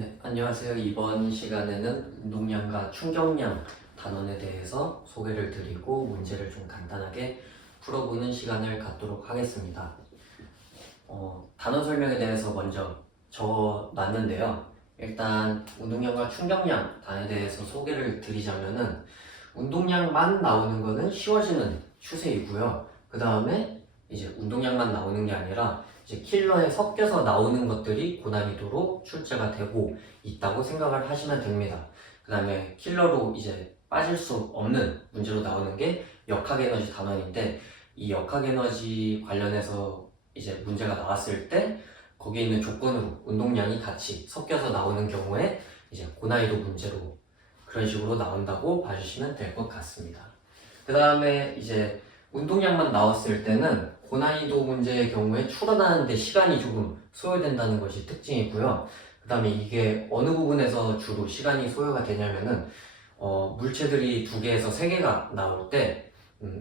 네, 안녕하세요. 이번 시간에는 운동량과 충격량 단원에 대해서 소개를 드리고 문제를 좀 간단하게 풀어보는 시간을 갖도록 하겠습니다. 단원 설명에 대해서 먼저 적어놨는데요. 일단 운동량과 충격량 단원에 대해서 소개를 드리자면은 운동량만 나오는 거는 쉬워지는 추세이고요. 그 다음에 이제 운동량만 나오는 게 아니라 이제 킬러에 섞여서 나오는 것들이 고난이도로 출제가 되고 있다고 생각을 하시면 됩니다. 그 다음에 킬러로 이제 빠질 수 없는 문제로 나오는 게 역학에너지 단원인데, 이 역학에너지 관련해서 이제 문제가 나왔을 때 거기에 있는 조건으로 운동량이 같이 섞여서 나오는 경우에 이제 고난이도 문제로 그런 식으로 나온다고 봐주시면 될 것 같습니다. 그 다음에 이제 운동량만 나왔을 때는 고난이도 문제의 경우에 추론하는데 시간이 조금 소요된다는 것이 특징이고요. 그 다음에 이게 어느 부분에서 주로 시간이 소요가 되냐면은 물체들이 2개에서 3개가 나올 때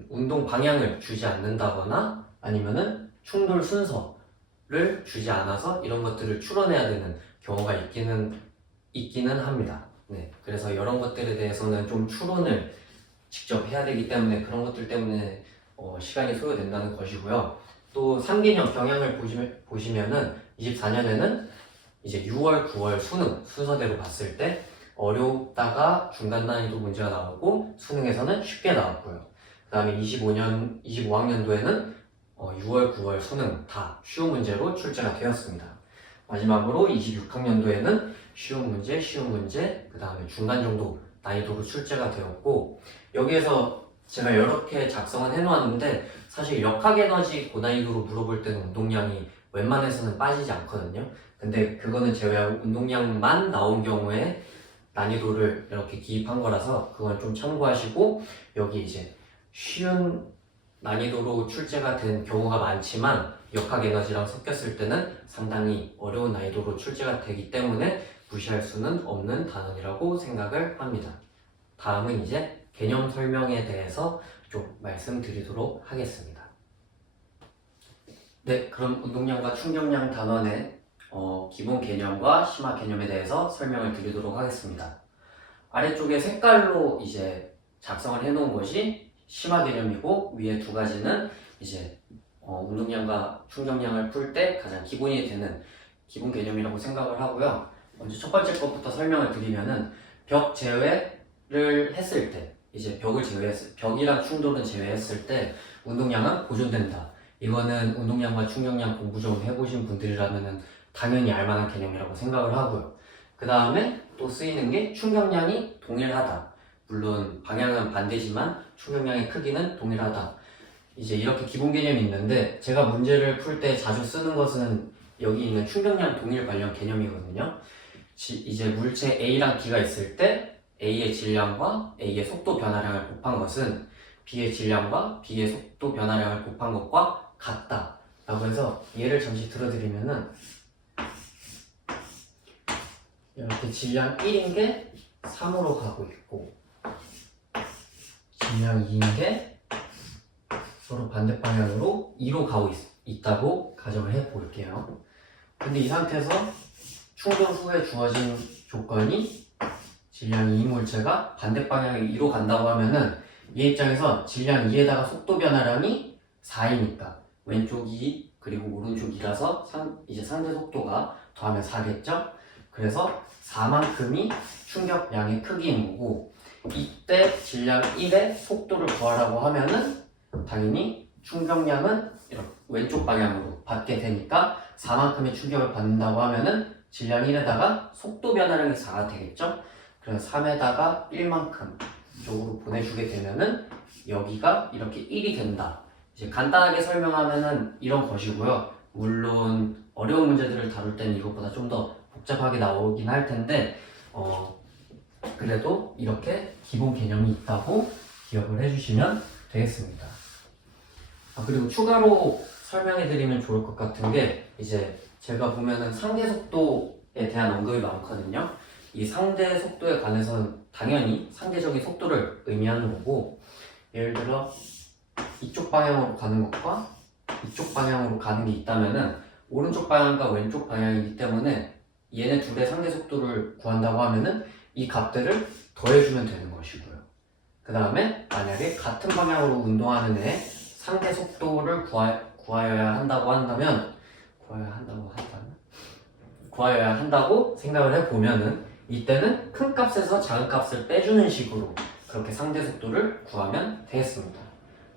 운동 방향을 주지 않는다거나 아니면은 충돌 순서를 주지 않아서 이런 것들을 추론해야 되는 경우가 있기는 합니다. 네, 그래서 이런 것들에 대해서는 좀 추론을 직접 해야 되기 때문에 그런 것들 때문에 시간이 소요된다는 것이고요. 또 3개년 경향을 보시면은 24년에는 이제 6월, 9월 수능 순서대로 봤을 때 어렵다가 중간 난이도 문제가 나오고 수능에서는 쉽게 나왔고요. 그 다음에 25학년도에는 6월, 9월 수능 다 쉬운 문제로 출제가 되었습니다. 마지막으로 26학년도에는 쉬운 문제, 그 다음에 중간 정도 난이도로 출제가 되었고, 여기에서 제가 이렇게 작성은 해놓았는데 사실 역학에너지 고난이도로 물어볼 때는 운동량이 웬만해서는 빠지지 않거든요. 근데 그거는 제외하고 운동량만 나온 경우에 난이도를 이렇게 기입한 거라서 그건 좀 참고하시고, 여기 이제 쉬운 난이도로 출제가 된 경우가 많지만 역학에너지랑 섞였을 때는 상당히 어려운 난이도로 출제가 되기 때문에 무시할 수는 없는 단원이라고 생각을 합니다. 다음은 이제 개념 설명에 대해서 좀 말씀드리도록 하겠습니다. 네, 그럼 운동량과 충격량 단원의 기본 개념과 심화 개념에 대해서 설명을 드리도록 하겠습니다. 아래쪽에 색깔로 이제 작성을 해놓은 것이 심화 개념이고, 위에 2가지는 이제 운동량과 충격량을 풀 때 가장 기본이 되는 기본 개념이라고 생각을 하고요. 먼저 첫 번째 것부터 설명을 드리면은 벽 제외를 했을 때, 이제 벽이랑 충돌은 제외했을 때 운동량은 보존된다. 이거는 운동량과 충격량 공부 좀 해보신 분들이라면은 당연히 알만한 개념이라고 생각을 하고요. 그 다음에 또 쓰이는 게 충격량이 동일하다. 물론 방향은 반대지만 충격량의 크기는 동일하다. 이제 이렇게 기본 개념이 있는데, 제가 문제를 풀 때 자주 쓰는 것은 여기 있는 충격량 동일 관련 개념이거든요. 이제 물체 A랑 B가 있을 때 A의 질량과 A의 속도 변화량을 곱한 것은 B의 질량과 B의 속도 변화량을 곱한 것과 같다 라고 해서 예를 잠시 들어드리면은, 이렇게 질량 1인 게 3으로 가고 있고 질량 2인 게 서로 반대 방향으로 2로 가고 있다고 가정을 해 볼게요. 근데 이 상태에서 충돌 후에 주어진 조건이 질량 2 물체가 반대 방향에 2로 간다고 하면은 얘 입장에서 질량 2에다가 속도 변화량이 4이니까 왼쪽 2 그리고 오른쪽 2라서 이제 상대 속도가 더하면 4겠죠? 그래서 4만큼이 충격량의 크기인 거고, 이때 질량 1의 속도를 구하라고 하면은 당연히 충격량은 이렇게 왼쪽 방향으로 받게 되니까 4만큼의 충격을 받는다고 하면은 질량 1에다가 속도 변화량이 4가 되겠죠? 그래서 3에다가 1만큼 쪽으로 보내주게 되면은 여기가 이렇게 1이 된다. 이제 간단하게 설명하면은 이런 것이고요. 물론 어려운 문제들을 다룰 때는 이것보다 좀 더 복잡하게 나오긴 할 텐데 그래도 이렇게 기본 개념이 있다고 기억을 해주시면 되겠습니다. 그리고 추가로 설명해드리면 좋을 것 같은 게, 이제 제가 보면은 상대 속도에 대한 언급이 많거든요. 이 상대 속도에 관해서는 당연히 상대적인 속도를 의미하는 거고, 예를 들어 이쪽 방향으로 가는 것과 이쪽 방향으로 가는 게 있다면은 오른쪽 방향과 왼쪽 방향이기 때문에 얘네 둘의 상대 속도를 구한다고 하면은 이 값들을 더해주면 되는 것이고요. 그 다음에 만약에 같은 방향으로 운동하는 애의 상대 속도를 구하여야 한다고 생각을 해보면은 이때는 큰 값에서 작은 값을 빼주는 식으로 그렇게 상대 속도를 구하면 되겠습니다.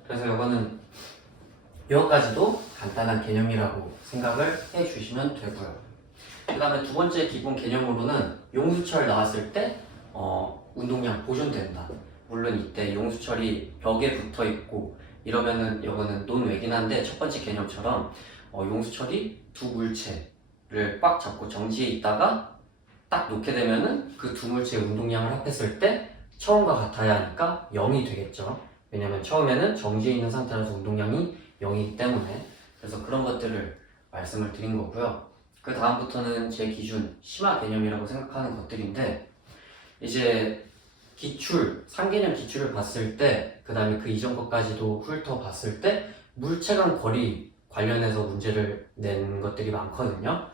그래서 이거까지도 간단한 개념이라고 생각을 해주시면 되고요. 그 다음에 두 번째 기본 개념으로는 용수철 나왔을 때 운동량 보존된다. 물론 이때 용수철이 벽에 붙어 있고 이러면은 이거는 논외긴 한데 첫 번째 개념처럼 용수철이 두 물체를 꽉 잡고 정지해 있다가 딱 놓게 되면은 그 두 물체의 운동량을 합했을 때 처음과 같아야 하니까 0이 되겠죠. 왜냐면 처음에는 정지해 있는 상태라서 운동량이 0이기 때문에. 그래서 그런 것들을 말씀을 드린 거고요. 그 다음부터는 제 기준 심화 개념이라고 생각하는 것들인데, 이제 기출, 3개념 기출을 봤을 때, 그 다음에 그 이전 것까지도 훑어봤을 때 물체 간 거리 관련해서 문제를 낸 것들이 많거든요.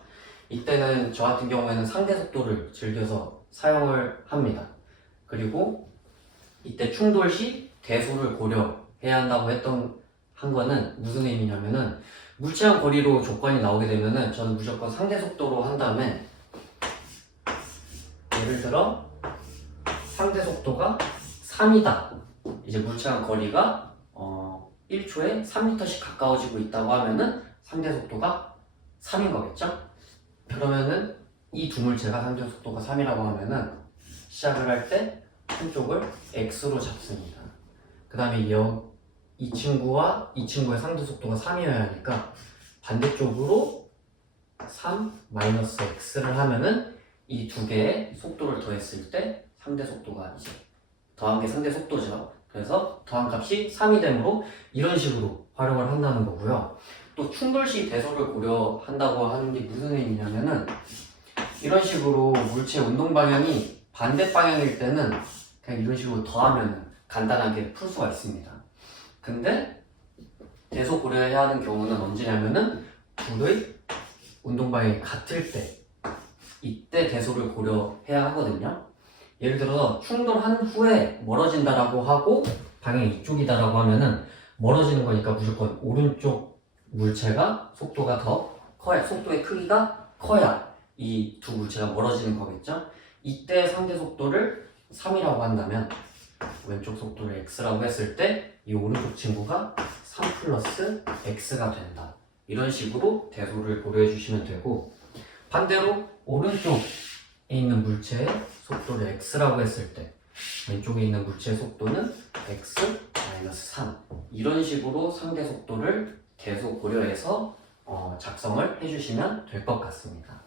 이때는 저 같은 경우에는 상대 속도를 즐겨서 사용을 합니다. 그리고 이때 충돌 시 대소를 고려해야 한다고 한 거는 무슨 의미냐면은 물체 간 거리로 조건이 나오게 되면은 저는 무조건 상대 속도로 한 다음에, 예를 들어 상대 속도가 3이다. 이제 물체 간 거리가 1초에 3m씩 가까워지고 있다고 하면은 상대 속도가 3인 거겠죠? 그러면은 이 두 물체가 상대 속도가 3이라고 하면은 시작을 할 때 한쪽을 x로 잡습니다. 그 다음에 이 친구와 이 친구의 상대 속도가 3이어야 하니까 반대쪽으로 3 마이너스 x를 하면은 이 두 개의 속도를 더했을 때 상대 속도가 이제 더한 게 상대 속도죠. 그래서 더한 값이 3이 되므로 이런 식으로 활용을 한다는 거고요. 또 충돌 시 대소를 고려한다고 하는 게 무슨 의미냐면은 이런 식으로 물체 운동 방향이 반대 방향일 때는 그냥 이런 식으로 더하면 간단하게 풀 수가 있습니다. 근데 대소 고려해야 하는 경우는 언제냐면은 둘의 운동 방향이 같을 때, 이때 대소를 고려해야 하거든요. 예를 들어서 충돌한 후에 멀어진다라고 하고 방향이 이쪽이다라고 하면은 멀어지는 거니까 무조건 오른쪽 물체가 속도가 더 커야, 속도의 크기가 커야 이 두 물체가 멀어지는 거겠죠. 이때 상대 속도를 3이라고 한다면 왼쪽 속도를 x라고 했을 때 이 오른쪽 친구가 3 플러스 x가 된다. 이런 식으로 대소를 고려해 주시면 되고, 반대로 오른쪽에 있는 물체의 속도를 x라고 했을 때 왼쪽에 있는 물체의 속도는 x 마이너스 3, 이런 식으로 상대 속도를 대소 고려해서 작성을 해주시면 될 것 같습니다.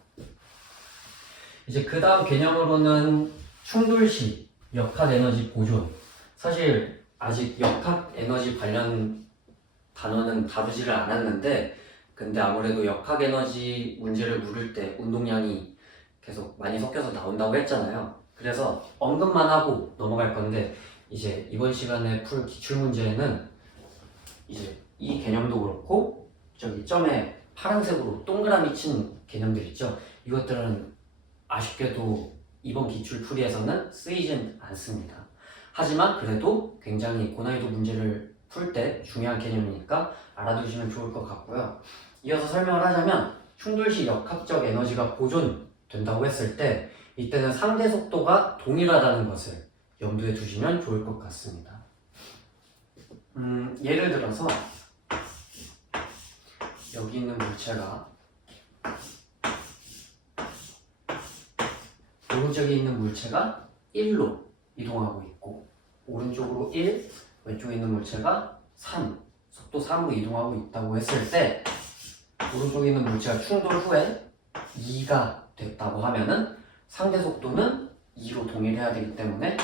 이제 그 다음 개념으로는 충돌 시 역학 에너지 보존. 사실 아직 역학 에너지 관련 단어는 다루지를 않았는데, 근데 아무래도 역학 에너지 문제를 물을 때 운동량이 계속 많이 섞여서 나온다고 했잖아요. 그래서 언급만 하고 넘어갈 건데, 이제 이번 시간에 풀 기출 문제에는 이제 이 개념도 그렇고 저기 점에 파란색으로 동그라미 친 개념들 있죠. 이것들은 아쉽게도 이번 기출 풀이에서는 쓰이진 않습니다. 하지만 그래도 굉장히 고난이도 문제를 풀 때 중요한 개념이니까 알아두시면 좋을 것 같고요. 이어서 설명을 하자면, 충돌 시 역학적 에너지가 보존된다고 했을 때 이때는 상대 속도가 동일하다는 것을 염두에 두시면 좋을 것 같습니다. 예를 들어서 여기 있는 물체가 오른쪽에 있는 물체가 1로 이동하고 있고, 오른쪽으로 1, 왼쪽에 있는 물체가 3, 속도 3으로 이동하고 있다고 했을 때, 오른쪽에 있는 물체가 충돌 후에 2가 됐다고 하면은 상대 속도는 2로 동일해야 되기 때문에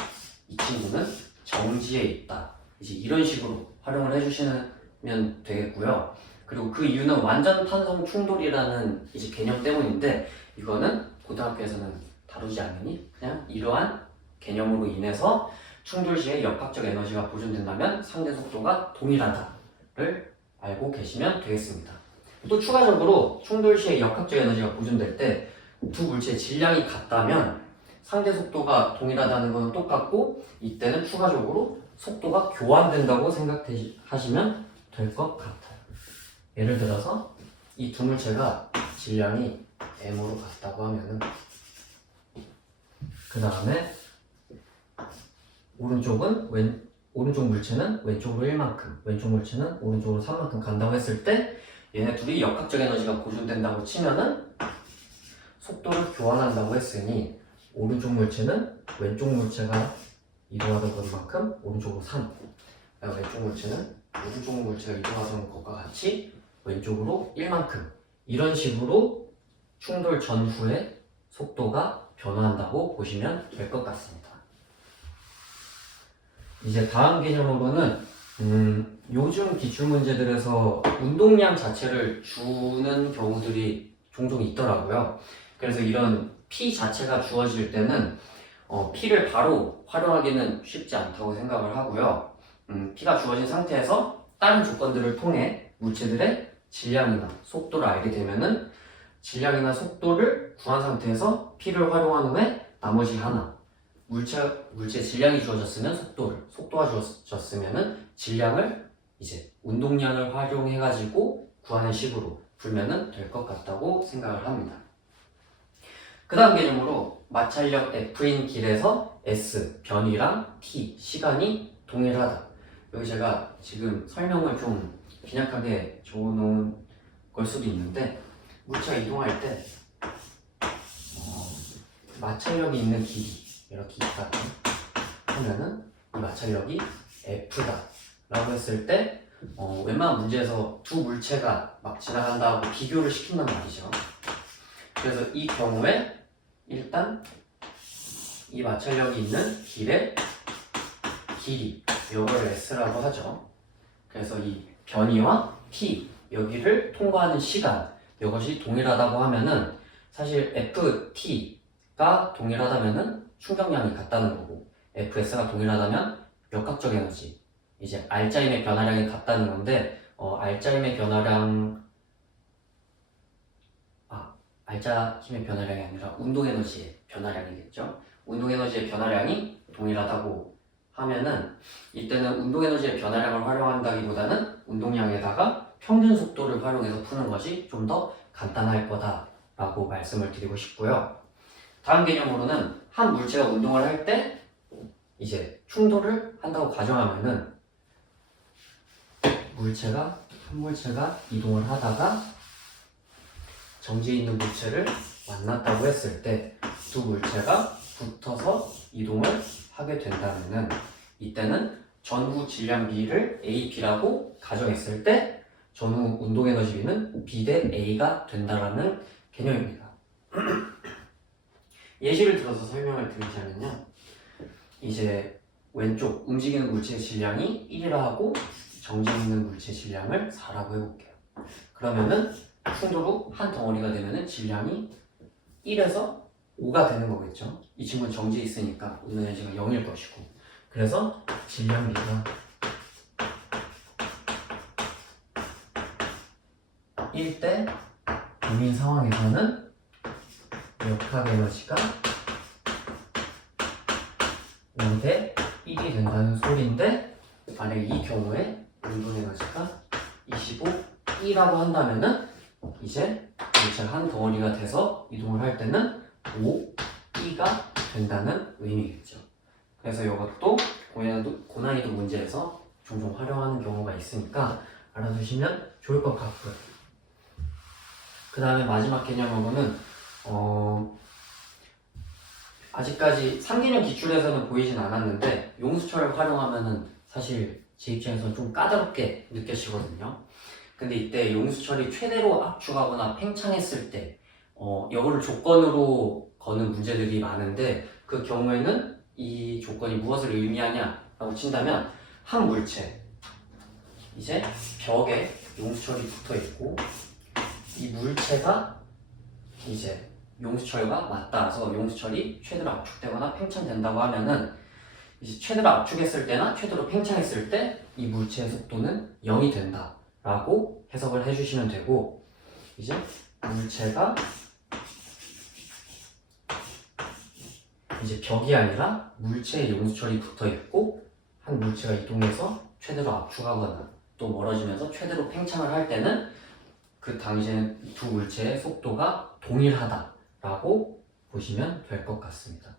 이 친구는 정지해 있다. 이제 이런 식으로 활용을 해주시면 되겠고요. 그리고 그 이유는 완전 탄성 충돌이라는 이제 개념 때문인데, 이거는 고등학교에서는 다루지 않으니 그냥 이러한 개념으로 인해서 충돌 시에 역학적 에너지가 보존된다면 상대 속도가 동일하다를 알고 계시면 되겠습니다. 또 추가적으로 충돌 시에 역학적 에너지가 보존될 때 두 물체의 질량이 같다면 상대 속도가 동일하다는 건 똑같고 이때는 추가적으로 속도가 교환된다고 생각하시면 될 것 같아요. 예를 들어서 이 두 물체가 질량이 m으로 같다고 하면은 그 다음에 오른쪽 물체는 왼쪽으로 1만큼, 왼쪽 물체는 오른쪽으로 3만큼 간다고 했을 때 얘네 둘이 역학적 에너지가 보존된다고 치면은 속도를 교환한다고 했으니 오른쪽 물체는 왼쪽 물체가 이동하던 거리만큼 오른쪽으로 3, 왼쪽 물체는 오른쪽 물체가 이동하던 것과 같이 왼쪽으로 1만큼 이런 식으로 충돌 전후에 속도가 변화한다고 보시면 될 것 같습니다. 이제 다음 개념으로는 요즘 기출문제들에서 운동량 자체를 주는 경우들이 종종 있더라고요. 그래서 이런 P 자체가 주어질 때는 P를 바로 활용하기는 쉽지 않다고 생각을 하고요. P가 주어진 상태에서 다른 조건들을 통해 물체들의 질량이나 속도를 알게 되면은 질량이나 속도를 구한 상태에서 P를 활용한 후에 나머지 하나 물체 질량이 주어졌으면 속도가 주어졌으면은 질량을 이제 운동량을 활용해가지고 구하는 식으로 풀면은 될 것 같다고 생각을 합니다. 그 다음 개념으로 마찰력 F인 길에서 S, 변이랑 T, 시간이 동일하다. 여기 제가 지금 설명을 좀 빈약하게 적어놓은 걸 수도 있는데 물체가 이동할 때 마찰력이 있는 길이 이렇게 있다 하면은 이 마찰력이 F다 라고 했을 때 웬만한 문제에서 두 물체가 막 지나간다고 비교를 시킨단 말이죠. 그래서 이 경우에 일단 이 마찰력이 있는 길의 길이 이거를 S라고 하죠. 그래서 이 변이와 T 여기를 통과하는 시간 이것이 동일하다고 하면은 사실 FT가 동일하다면은 충격량이 같다는 거고 FS가 동일하다면 역학적 에너지 이제 R자임의 변화량이 같다는 건데 R자임의 변화량 R자 힘의 변화량이 아니라 운동에너지의 변화량이겠죠. 운동에너지의 변화량이 동일하다고 하면은 이때는 운동에너지의 변화량을 활용한다기보다는 운동량에다가 평균 속도를 활용해서 푸는 것이 좀 더 간단할 거다라고 말씀을 드리고 싶고요. 다음 개념으로는 한 물체가 운동을 할 때 이제 충돌을 한다고 가정하면은 한 물체가 이동을 하다가 정지에 있는 물체를 만났다고 했을 때 두 물체가 붙어서 이동을 하게 된다면은 이때는 전후 질량 B를 A, B라고 가정했을 때 전후 운동 에너지 B는 B 대 A가 된다라는 개념입니다. 예시를 들어서 설명을 드리자면요. 이제 왼쪽 움직이는 물체의 질량이 1이라 하고 정지에 있는 물체의 질량을 4라고 해볼게요. 그러면은 충돌 후 한 덩어리가 되면은 질량이 1에서 5가 되는 거겠죠. 이 친구는 정지에 있으니까 운동 에너지가 0일 것이고 그래서 질량 B가 1대 0인 상황에서는 역학 에너지가 5대 1이 된다는 소리인데 만약 이 경우에 운동 에너지가 25E라고 한다면은 이제 물체가 한 덩어리가 돼서 이동을 할 때는 5E가 된다는 의미겠죠. 그래서 이것도 고난이도 문제에서 종종 활용하는 경우가 있으니까 알아두시면 좋을 것 같고요. 그 다음에 마지막 개념으로는 아직까지 3개념 기출에서는 보이진 않았는데 용수철을 활용하면은 사실 제 입장에서는 좀 까다롭게 느껴지거든요. 근데 이때 용수철이 최대로 압축하거나 팽창했을 때 이거를 조건으로 거는 문제들이 많은데 그 경우에는 이 조건이 무엇을 의미하냐라고 친다면 한 물체 이제 벽에 용수철이 붙어 있고 이 물체가 이제 용수철과 맞닿아서 용수철이 최대로 압축되거나 팽창된다고 하면은 이제 최대로 압축했을 때나 최대로 팽창했을 때 이 물체의 속도는 0이 된다 라고 해석을 해주시면 되고 이제 물체가 이제 벽이 아니라 물체에 용수철이 붙어 있고 한 물체가 이동해서 최대로 압축하거나 또 멀어지면서 최대로 팽창을 할 때는 그 당시에는 두 물체의 속도가 동일하다라고 보시면 될 것 같습니다.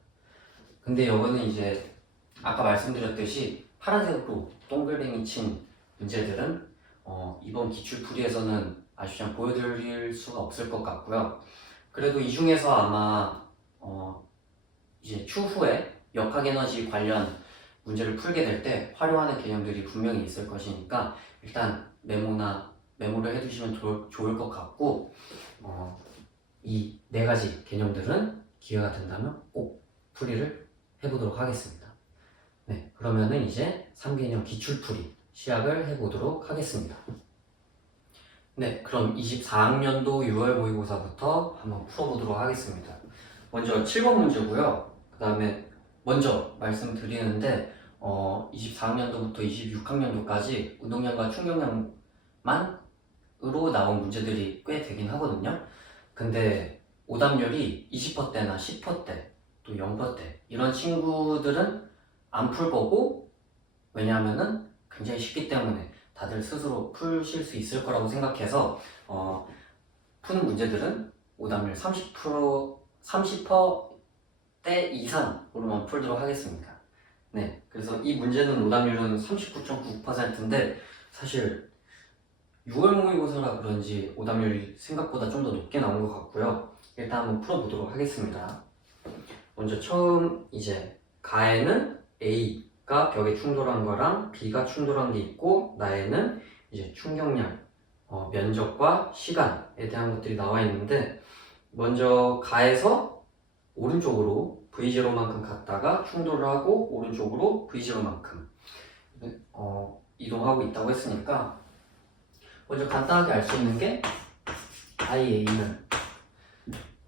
근데 이거는 이제 아까 말씀드렸듯이 파란색으로 동글뱅이 친 문제들은 이번 기출풀이에서는 아주 잘 보여드릴 수가 없을 것 같고요. 그래도 이 중에서 아마 이제 추후에 역학에너지 관련 문제를 풀게 될 때 활용하는 개념들이 분명히 있을 것이니까 일단 메모를 해두시면 좋을 것 같고 이 네 가지 개념들은 기회가 된다면 꼭 풀이를 해보도록 하겠습니다. 네, 그러면은 이제 3개념 기출풀이 시작을 해보도록 하겠습니다. 네, 그럼 24학년도 6월 모의고사부터 한번 풀어보도록 하겠습니다. 먼저 7번 문제고요. 그 다음에 먼저 말씀드리는데 24학년도부터 26학년도까지 운동량과 충격량만으로 나온 문제들이 꽤 되긴 하거든요. 근데 오답률이 20%대나 10%대 또 0%대 이런 친구들은 안 풀 거고, 왜냐하면은 굉장히 쉽기 때문에 다들 스스로 푸실 수 있을 거라고 생각해서 푸는 문제들은 오답률 30%대 이상으로만 풀도록 하겠습니다. 네, 그래서 이 문제는 오답률은 39.9%인데 사실 6월 모의고사라 그런지 오답률이 생각보다 좀 더 높게 나온 것 같고요. 일단 한번 풀어보도록 하겠습니다. 먼저 처음 이제 가에는 A가 벽에 충돌한 거랑 B가 충돌한 게 있고 나에는 이제 충격량, 면적과 시간에 대한 것들이 나와 있는데, 먼저 가에서 오른쪽으로 V0만큼 갔다가 충돌을 하고 오른쪽으로 V0만큼 이동하고 있다고 했으니까 먼저 간단하게 알 수 있는 게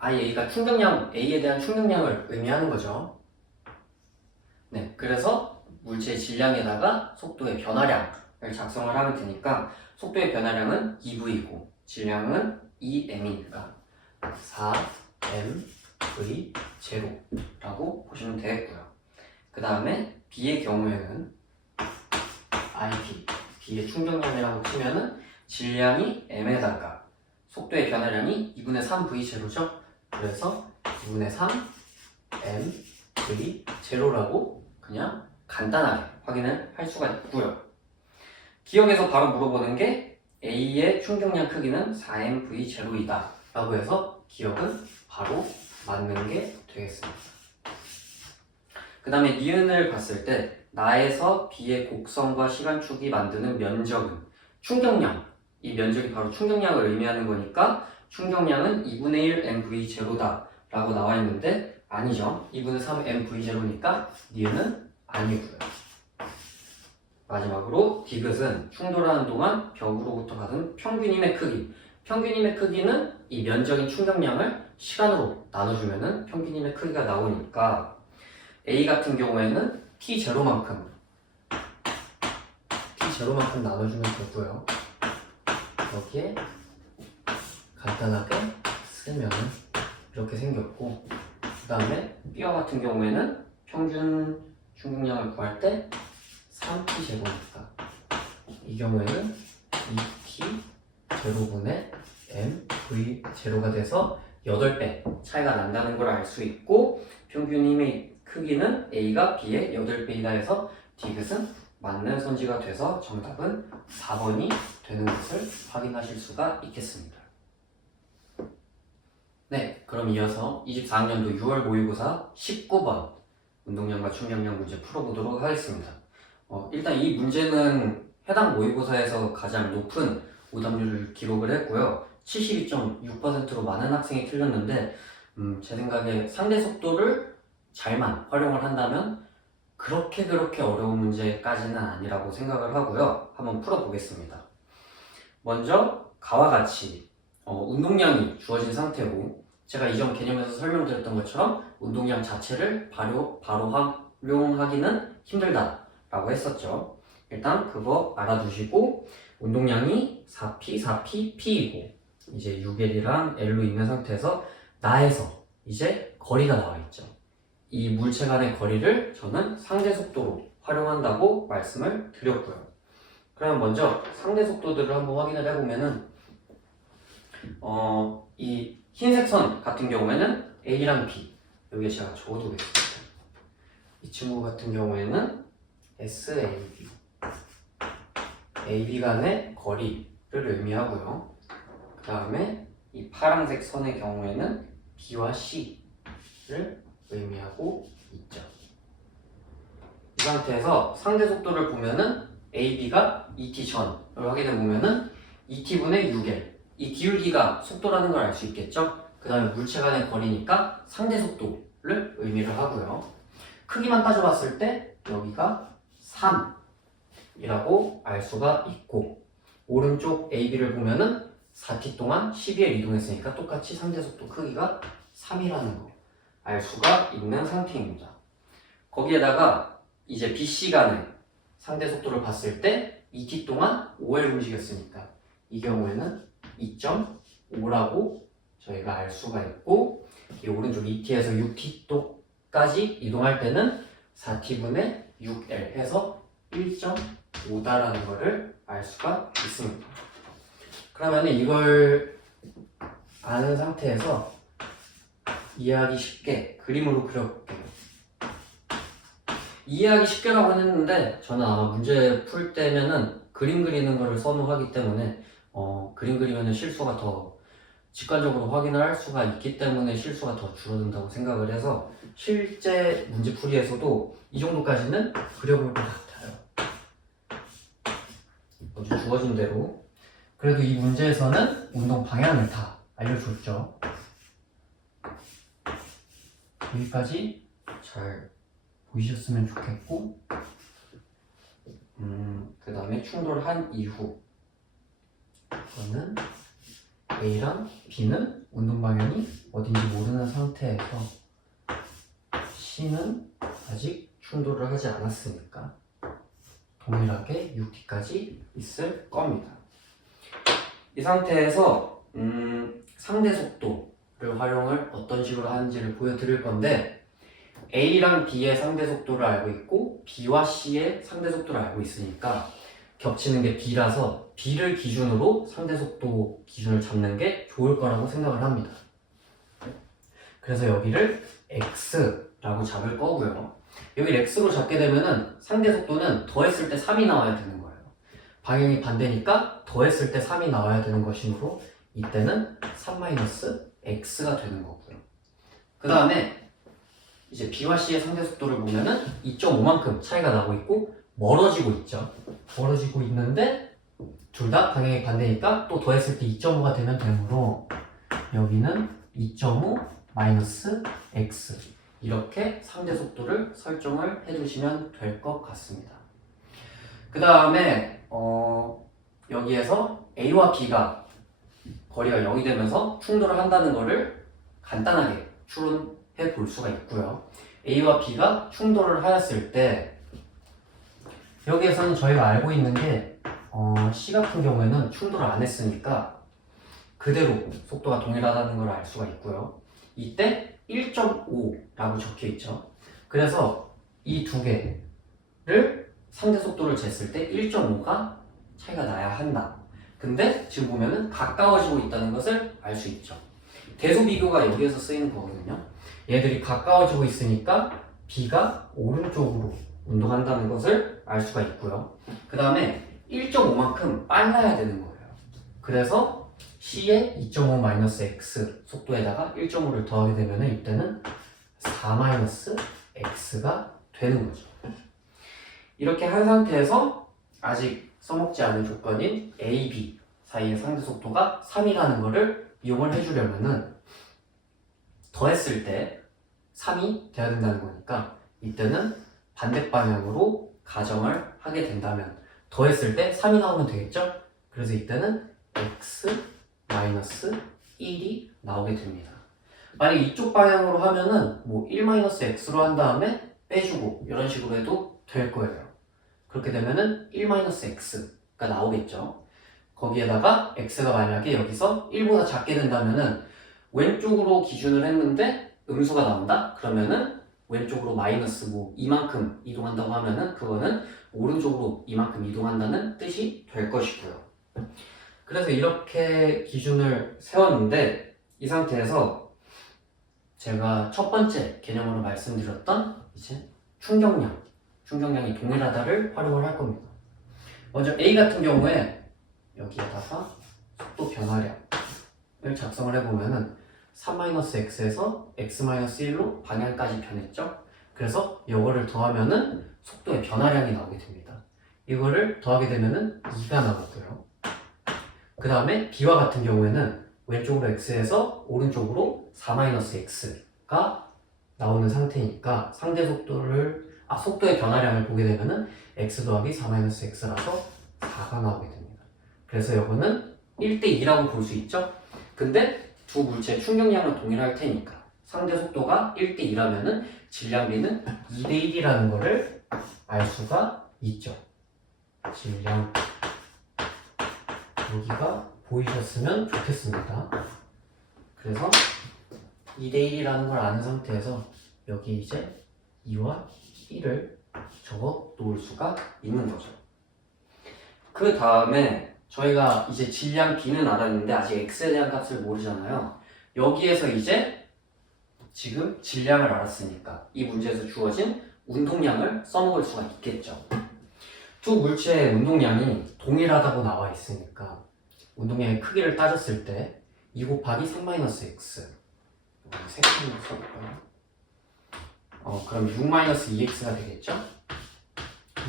IA가 충격량, A에 대한 충격량을 의미하는 거죠. 네, 그래서 물체의 질량에다가 속도의 변화량을 작성을 하면 되니까 속도의 변화량은 2V고 질량은 2M이니까 4mv0라고 보시면 되겠고요. 그 다음에 B의 경우에는 B의 충격량이라고 치면은 질량이 M에다가 속도의 변화량이 2분의 3V0죠. 그래서 2분의 3mv0라고 그냥 간단하게 확인을 할 수가 있고요. 기억에서 바로 물어보는 게 A의 충격량 크기는 4mv0이다 라고 해서 기억은 바로 맞는 게 되겠습니다. 그 다음에 니은을 봤을 때 나에서 B의 곡선과 시간축이 만드는 면적은 충격량, 이 면적이 바로 충격량을 의미하는 거니까 충격량은 2분의 1 mv0다 라고 나와 있는데 아니죠. 2분의 3 mv0니까 니은은 아니고요. 마지막으로 디귿은 충돌하는 동안 벽으로부터 받은 평균 힘의 크기. 평균 힘의 크기는 이 면적인 충격량을 시간으로 나눠주면은 평균 힘의 크기가 나오니까 A 같은 경우에는 T0만큼 나눠주면 되고요. 여기에 간단하게 쓰면 이렇게 생겼고, 그 다음에 B와 같은 경우에는 평균 충격량을 구할 때 3T0니까 이 경우에는 2T 제로분의 mv0가 돼서 8배 차이가 난다는 걸 알 수 있고, 평균 힘의 크기는 A가 B의 8배이다 해서 디귿은 맞는 선지가 돼서 정답은 4번이 되는 것을 확인하실 수가 있겠습니다. 네, 그럼 이어서 24학년도 6월 모의고사 19번 운동량과 충격량 문제 풀어보도록 하겠습니다. 일단 이 문제는 해당 모의고사에서 가장 높은 오답률을 기록을 했고요. 72.6%로 많은 학생이 틀렸는데 제 생각에 상대 속도를 잘만 활용을 한다면 그렇게 어려운 문제까지는 아니라고 생각을 하고요. 한번 풀어보겠습니다. 먼저 가와 같이 운동량이 주어진 상태고, 제가 이전 개념에서 설명드렸던 것처럼 운동량 자체를 바로 활용하기는 힘들다라고 했었죠. 일단 그거 알아두시고, 운동량이 4P, P이고 이제 6L이랑 L로 있는 상태에서 나에서 이제 거리가 나와 있죠. 이 물체 간의 거리를 저는 상대 속도로 활용한다고 말씀을 드렸고요. 그럼 먼저 상대 속도들을 한번 확인을 해보면은 이 흰색 선 같은 경우에는 A랑 B, 여기에 제가 적어두겠습니다. 이 친구 같은 경우에는 SAB, AB 간의 거리를 의미하고요. 그 다음에 이 파란색 선의 경우에는 B와 C를 의미하고 있죠. 이 상태에서 상대 속도를 보면은 AB가 ET 전을 확인해 보면은 ET분의 6L, 이 기울기가 속도라는 걸 알 수 있겠죠. 그 다음에 물체 간의 거리니까 상대 속도를 의미를 하고요. 크기만 따져봤을 때 여기가 3이라고 알 수가 있고, 오른쪽 AB를 보면은 4t 동안 12L 이동했으니까 똑같이 상대 속도 크기가 3이라는 거 알 수가 있는 상태입니다. 거기에다가 이제 BC 간의 상대 속도를 봤을 때 2t 동안 5L 움직였으니까 이 경우에는 2.5라고 저희가 알 수가 있고, 이 오른쪽 2t에서 6t까지 이동할 때는 4t분의 6L 해서 1.5다라는 것을 알 수가 있습니다. 그러면 이걸 아는 상태에서 이해하기 쉽게 그림으로 그려볼게요. 이해하기 쉽게라고 했는데 저는 아마 문제 풀 때면은 그림 그리는 거를 선호하기 때문에 그림 그리면은 실수가 더 직관적으로 확인을 할 수가 있기 때문에 실수가 더 줄어든다고 생각을 해서 실제 문제풀이에서도 이 정도까지는 그려볼 것 같아요. 어제 주어진 대로. 그래도 이 문제에서는 운동 방향을 다 알려줬죠. 여기까지 잘 보이셨으면 좋겠고, 그 다음에 충돌한 이후 이거는 A랑 B는 운동 방향이 어딘지 모르는 상태에서 C는 아직 충돌을 하지 않았으니까 동일하게 6t까지 있을 겁니다. 이 상태에서 상대 속도를 활용을 어떤 식으로 하는지를 보여드릴 건데, A랑 B의 상대 속도를 알고 있고 B와 C의 상대 속도를 알고 있으니까 겹치는 게 B라서 B를 기준으로 상대 속도 기준을 잡는 게 좋을 거라고 생각을 합니다. 그래서 여기를 X라고 잡을 거고요. 여기를 X로 잡게 되면은 상대 속도는 더했을 때 3이 나와야 되는 거예요. 방향이 반대니까 더했을 때 3이 나와야 되는 것이므로 이때는 3-X가 되는 거고요. 그 다음에 이제 B와 C의 상대 속도를 보면은 2.5만큼 차이가 나고 있고 멀어지고 있죠. 멀어지고 있는데 둘 다 방향이 반대니까 또 더했을 때 2.5가 되면 되므로 여기는 2.5 마이너스 X, 이렇게 상대 속도를 설정을 해주시면 될 것 같습니다. 그 다음에 여기에서 A와 B가 거리가 0이 되면서 충돌을 한다는 것을 간단하게 추론해 볼 수가 있고요. A와 B가 충돌을 하였을 때 여기에서는 저희가 알고 있는 게 C 같은 경우에는 충돌을 안 했으니까 그대로 속도가 동일하다는 걸 알 수가 있고요. 이때 1.5라고 적혀 있죠. 그래서 이 두 개를 상대 속도를 쟀을 때 1.5가 차이가 나야 한다. 근데 지금 보면은 가까워지고 있다는 것을 알 수 있죠. 대소 비교가 여기에서 쓰이는 거거든요. 얘들이 가까워지고 있으니까 B가 오른쪽으로 운동한다는 것을 알 수가 있고요. 그 다음에 1.5만큼 빨라야 되는 거예요. 그래서 C의 2.5-X 속도에다가 1.5를 더하게 되면 이때는 4-X가 되는 거죠. 이렇게 한 상태에서 아직 써먹지 않은 조건인 A, B 사이의 상대 속도가 3이라는 것을 이용을 해주려면은 더했을 때 3이 돼야 된다는 거니까 이때는 반대 방향으로 가정을 하게 된다면 더했을 때 3이 나오면 되겠죠? 그래서 이때는 x-1이 나오게 됩니다. 만약 이쪽 방향으로 하면은 뭐 1-x로 한 다음에 빼주고 이런 식으로 해도 될 거예요. 그렇게 되면은 1-x가 나오겠죠. 거기에다가 x가 만약에 여기서 1보다 작게 된다면은 왼쪽으로 기준을 했는데 음수가 나온다? 그러면은 왼쪽으로 마이너스 뭐 이만큼 이동한다고 하면은 그거는 오른쪽으로 이만큼 이동한다는 뜻이 될 것이고요. 그래서 이렇게 기준을 세웠는데 이 상태에서 제가 첫 번째 개념으로 말씀드렸던 이제 충격량이 동일하다를 활용을 할 겁니다. 먼저 A 같은 경우에 여기에다가 속도 변화량을 작성을 해보면은 3-x에서 x-1로 방향까지 변했죠. 그래서 이거를 더하면은 속도의 변화량이 나오게 됩니다. 이거를 더하게 되면은 2가 나오고요. 그 다음에 B와 같은 경우에는 왼쪽으로 x에서 오른쪽으로 4-x가 나오는 상태니까 상대 속도의 변화량을 보게 되면은 x 더하기 4-x라서 4가 나오게 됩니다. 그래서 이거는 1대2라고 볼 수 있죠. 근데 두 물체의 충격량은 동일할 테니까 상대 속도가 1대2라면은 질량비는 2대1이라는 거를 알 수가 있죠. 질량 여기가 보이셨으면 좋겠습니다. 그래서 2대1이라는 걸 아는 상태에서 여기 이제 2와 1을 적어 놓을 수가 있는 거죠. 그 다음에 저희가 이제 질량 B는 알았는데 아직 X에 대한 값을 모르잖아요. 여기에서 이제 지금 질량을 알았으니까 이 문제에서 주어진 운동량을 써먹을 수가 있겠죠. 두 물체의 운동량이 동일하다고 나와 있으니까 운동량의 크기를 따졌을 때 2 곱하기 3-x 색깔로 써볼까요? 그럼 6-2x가 되겠죠?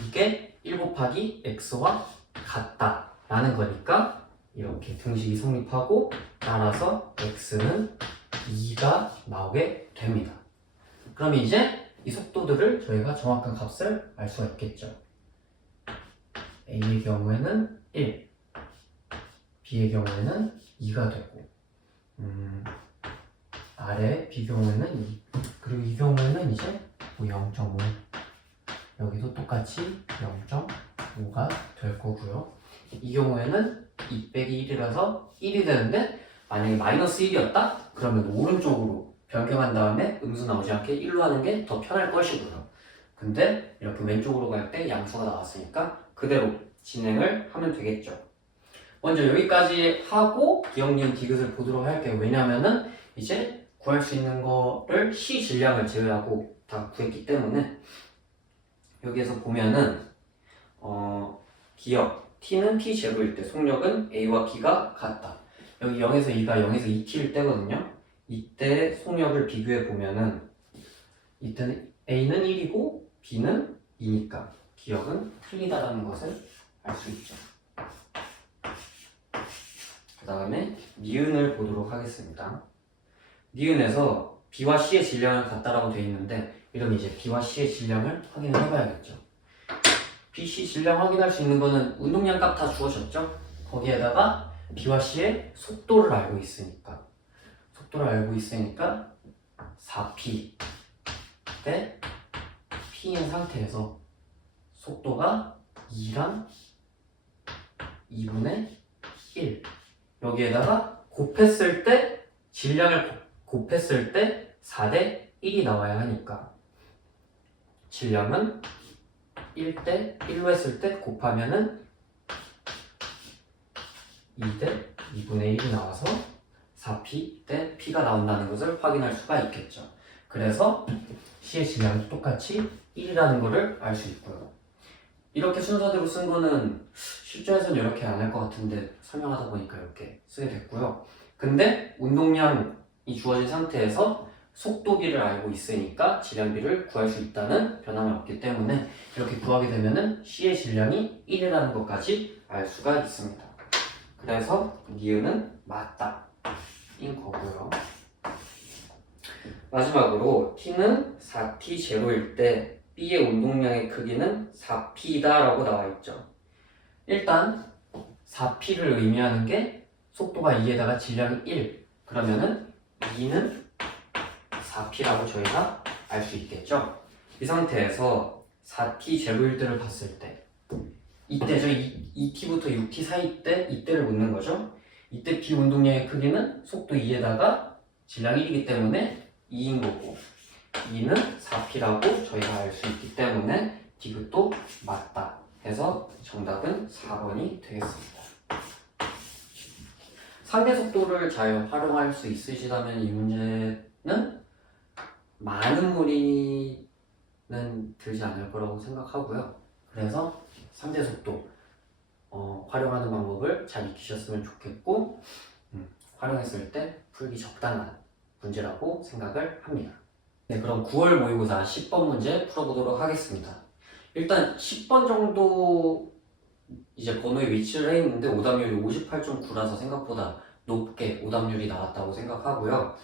이게 1 곱하기 x와 같다 라는 거니까 이렇게 등식이 성립하고 따라서 x는 2가 나오게 됩니다. 그럼 이제 이 속도들을 저희가 정확한 값을 알 수가 있겠죠. A의 경우에는 1, B의 경우에는 2가 되고 아래 B 경우에는 2, 그리고 이 경우에는 이제 0.5 여기도 똑같이 0.5가 될 거고요. 이 경우에는 2 빼기 1이라서 1이 되는데 만약에 마이너스 1이었다? 그러면 오른쪽으로 변경한 다음에 음수 나오지 않게 1로 하는 게 더 편할 것이고요. 근데 이렇게 왼쪽으로 갈 때 양수가 나왔으니까 그대로 진행을 하면 되겠죠. 먼저 여기까지 하고 기억, 니은, 디귿을 보도록 할게요. 왜냐면은 이제 구할 수 있는 거를 시 질량을 제외하고 다 구했기 때문에 여기에서 보면은 기억 t는 t0일 때 속력은 a와 b가 같다. 여기 0에서 2가 0에서 2t일 때거든요. 이때 속력을 비교해 보면은 이때는 a는 1이고 b는 2니까 기억은 틀리다라는 것을 알 수 있죠. 그 다음에 니은을 보도록 하겠습니다. 니은에서 B와 C의 질량을 같다라고 되어 있는데 이러면 이제 B와 C의 질량을 확인을 해봐야겠죠. B, C 질량 확인할 수 있는 거는 운동량 값 다 주어졌죠? 거기에다가 B와 C의 속도를 알고 있으니까 4P 때 P인 상태에서 속도가 2랑 2분의 1 여기에다가 곱했을 때 질량을 곱했을 때 4대 1이 나와야 하니까 질량은 1대 1로 했을 때 곱하면은 2대 2분의 1이 나와서 4P 대 P가 나온다는 것을 확인할 수가 있겠죠. 그래서 C의 질량도 똑같이 1이라는 것을 알 수 있고요. 이렇게 순서대로 쓴 거는 실전에서는 이렇게 안 할 것 같은데 설명하다 보니까 이렇게 쓰게 됐고요. 근데 운동량이 주어진 상태에서 속도비를 알고 있으니까 질량비를 구할 수 있다는 변함이 없기 때문에 이렇게 구하게 되면은 C의 질량이 1이라는 것까지 알 수가 있습니다. 그래서 니은은 맞다 인 거고요. 마지막으로 T는 4T 제로일 때 B의 운동량의 크기는 4P다 라고 나와 있죠. 일단 4P를 의미하는 게 속도가 2에다가 질량이 1 그러면은 2는 4P라고 저희가 알 수 있겠죠. 이 상태에서 4T 제로일 때를 봤을 때 이때죠. 2T부터 6T 사이 때 이때를 묻는 거죠. 이때 B 운동량의 크기는 속도 2에다가 질량 1이기 때문에 2인 거고 2는 4P라고 저희가 알 수 있기 때문에 디귿도 맞다 해서 정답은 4번이 되겠습니다. 상대 속도를 잘 활용할 수 있으시다면 이 문제는 많은 무리는 들지 않을 거라고 생각하고요. 그래서 상대 속도 활용하는 방법을 잘 익히셨으면 좋겠고 활용했을 때 풀기 적당한 문제라고 생각을 합니다. 네, 그럼 9월 모의고사 10번 문제 풀어보도록 하겠습니다. 일단 10번 정도 이제 번호에 위치를 해 있는데 오답률이 58.9라서 생각보다 높게 오답률이 나왔다고 생각하고요.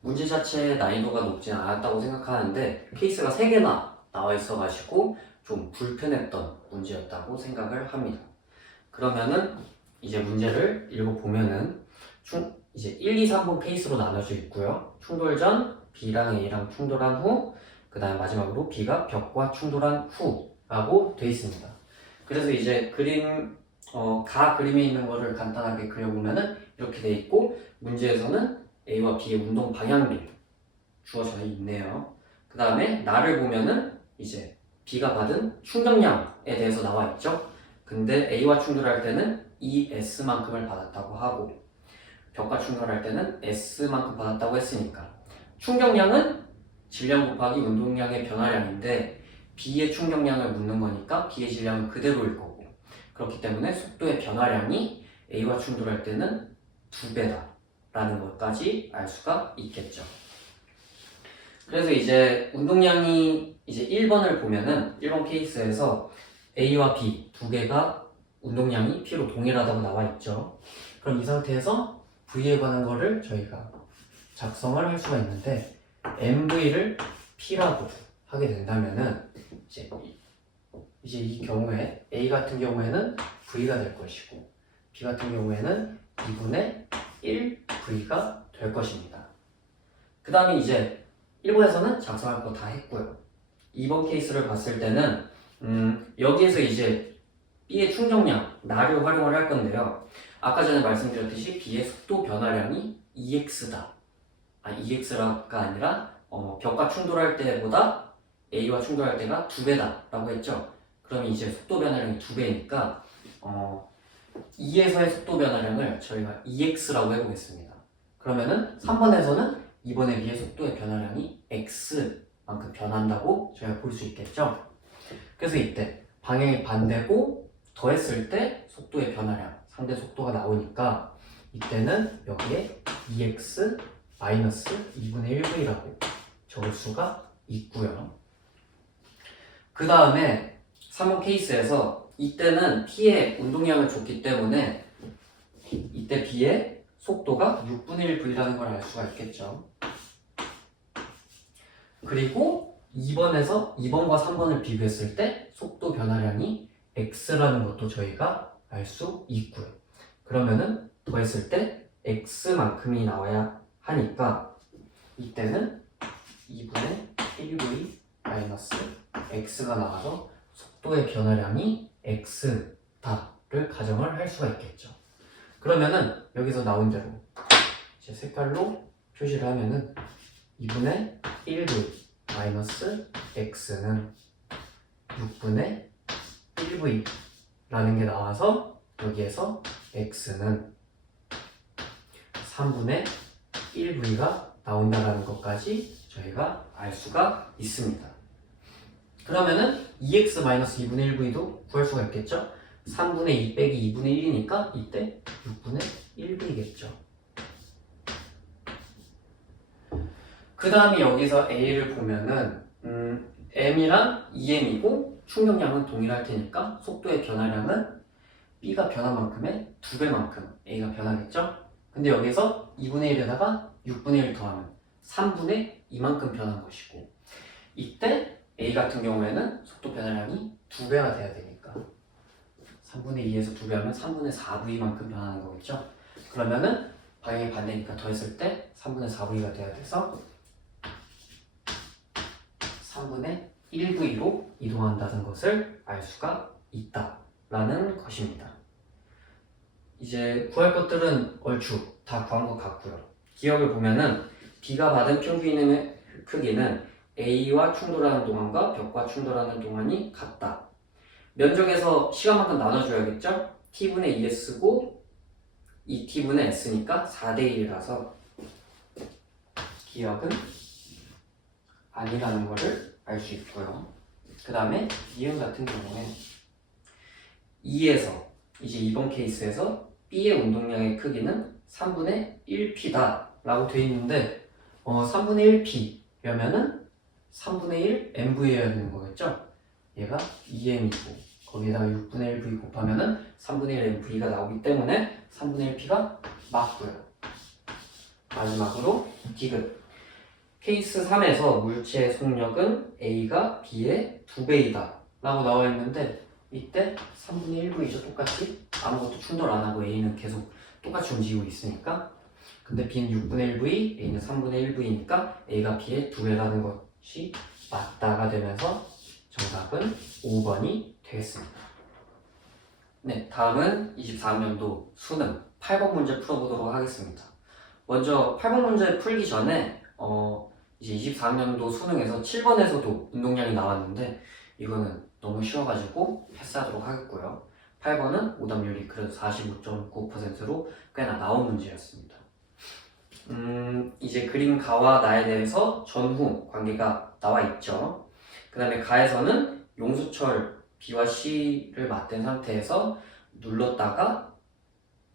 문제 자체의 난이도가 높지는 않았다고 생각하는데 케이스가 3개나 나와 있어가지고 좀 불편했던 문제였다고 생각을 합니다. 그러면은 이제 문제를 읽어보면은 이제 1, 2, 3번 케이스로 나눠져 있고요. 충돌 전 B랑 A랑 충돌한 후, 그 다음 마지막으로 B가 벽과 충돌한 후라고 되어 있습니다. 그래서 이제 가 그림에 있는 거를 간단하게 그려보면은 이렇게 돼 있고, 문제에서는 A와 B의 운동 방향이 주어져 있네요. 그 다음에 나를 보면은 이제 B가 받은 충격량에 대해서 나와 있죠. 근데 A와 충돌할 때는 ES만큼을 받았다고 하고, 벽과 충돌할 때는 S만큼 받았다고 했으니까 충격량은 질량 곱하기 운동량의 변화량인데 B의 충격량을 묻는 거니까 B의 질량은 그대로일 거고, 그렇기 때문에 속도의 변화량이 A와 충돌할 때는 2배다 라는 것까지 알 수가 있겠죠. 그래서 이제 운동량이 이제 1번을 보면은 1번 케이스에서 A와 B 두 개가 운동량이 P로 동일하다고 나와 있죠. 그럼 이 상태에서 V에 관한 거를 저희가 작성을 할 수가 있는데, MV를 P라고 하게 된다면은 이제 이 경우에 A 같은 경우에는 V가 될 것이고 B 같은 경우에는 2분의 1V가 될 것입니다. 그 다음에 이제 1번에서는 작성할 거 다 했고요. 2번 케이스를 봤을 때는 여기에서 이제 B의 충격량, 나를 활용을 할 건데요. 아까 전에 말씀드렸듯이 B의 속도 변화량이 EX다. EX가 아니라 벽과 충돌할 때보다 A와 충돌할 때가 2배다 라고 했죠. 그럼 이제 속도 변화량이 2배니까 E에서의 속도 변화량을 저희가 EX라고 해보겠습니다. 그러면은 3번에서는 2번에 비해 속도의 변화량이 X만큼 변한다고 저희가 볼 수 있겠죠. 그래서 이때 방향이 반대고 더했을 때 속도의 변화량, 상대 속도가 나오니까 이때는 여기에 EX 마이너스 2분의 1V라고 적을 수가 있고요. 그 다음에 3번 케이스에서 이때는 P의 운동량을 줬기 때문에 이때 B의 속도가 6분의 1V라는 걸 알 수가 있겠죠. 그리고 2번과 3번을 비교했을 때 속도 변화량이 X라는 것도 저희가 알 수 있고요. 그러면은 더했을 때 X만큼이 나와야 하니까 이때는 2분의 1V 마이너스 X가 나와서 속도의 변화량이 X다를 가정을 할 수가 있겠죠. 그러면은 여기서 나온 대로 이제 색깔로 표시를 하면은 2분의 1V 마이너스 X는 6분의 1V라는 게 나와서 여기에서 X는 3분의 1V가 나온다라는 것까지 저희가 알 수가 있습니다. 그러면은 2x-2분의 1v도 구할 수가 있겠죠? 3분의 2 빼기 2분의 1이니까 이때 6분의 1v겠죠. 그 다음에 여기서 A를 보면은 M이랑 EM이고 충격량은 동일할 테니까 속도의 변화량은 B가 변한 만큼의 2배만큼 A가 변하겠죠? 근데 여기서 2분의 1에다가 6분의 1 더하면 3분의 2만큼 변한 것이고, 이때 A 같은 경우에는 속도 변화량이 2배가 돼야 되니까 3분의 2에서 2배 하면 3분의 4V만큼 변하는 거겠죠? 그러면은 방향이 반대니까 더했을 때 3분의 4V가 돼야 돼서 3분의 1V로 이동한다는 것을 알 수가 있다라는 것입니다. 이제 구할 것들은 얼추 다 구한 것 같고요. 기억을 보면은 B가 받은 평균 이동의 크기는 A와 충돌하는 동안과 벽과 충돌하는 동안이 같다. 면적에서 시간만큼 나눠줘야겠죠? t분의 2s고 이 t분의 s니까 4대 1이라서 기억은 아니라는 것을 알 수 있고요. 그 다음에 이응 같은 경우에 2에서 이제 이번 케이스에서 B의 운동량의 크기는 3분의 1P다 라고 되어 있는데 3분의 1P려면은 3분의 1 MV여야 되는 거겠죠? 얘가 2M이고 거기에다가 6분의 1V 곱하면은 3분의 1 MV가 나오기 때문에 3분의 1P가 맞고요. 마지막으로 디귿. 케이스 3에서 물체의 속력은 A가 B의 2배이다 라고 나와 있는데 이때 3분의 1V죠. 똑같이 아무것도 충돌 안 하고 A는 계속 똑같이 움직이고 있으니까. 근데 B는 6분의 1V, A는 3분의 1V니까 A가 B의 2배라는 것이 맞다가 되면서 정답은 5번이 되겠습니다. 네, 다음은 24학년도 수능 8번 문제 풀어보도록 하겠습니다. 먼저 8번 문제 풀기 전에 이제 24학년도 수능에서 7번에서도 운동량이 나왔는데 이거는 너무 쉬워가지고 패스하도록 하겠고요. 8번은 오답률이 그래도 45.9%로 꽤나 나온 문제였습니다. 이제 그린 가와 나에 대해서 전후 관계가 나와 있죠. 그 다음에 가에서는 용수철 B와 C를 맞댄 상태에서 눌렀다가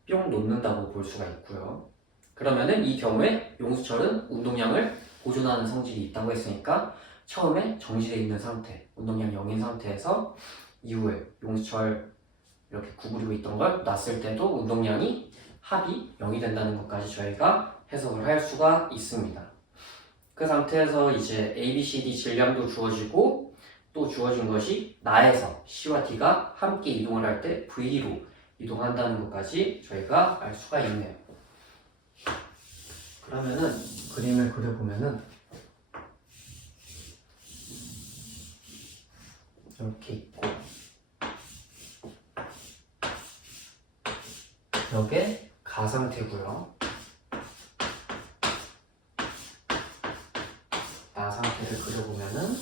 뿅 놓는다고 볼 수가 있고요. 그러면은 이 경우에 용수철은 운동량을 보존하는 성질이 있다고 했으니까 처음에 정지되어 있는 상태, 운동량 0인 상태에서 이후에 용수철 이렇게 구부리고 있던 걸 놨을 때도 운동량이 합이 0이 된다는 것까지 저희가 해석을 할 수가 있습니다. 그 상태에서 이제 A, B, C, D 질량도 주어지고 또 주어진 것이 나에서 C와 D가 함께 이동을 할 때 V로 이동한다는 것까지 저희가 알 수가 있네요. 그러면은 그림을 그려보면은 이렇게 있고 여기에 가 상태고요. 나 상태를 그려보면은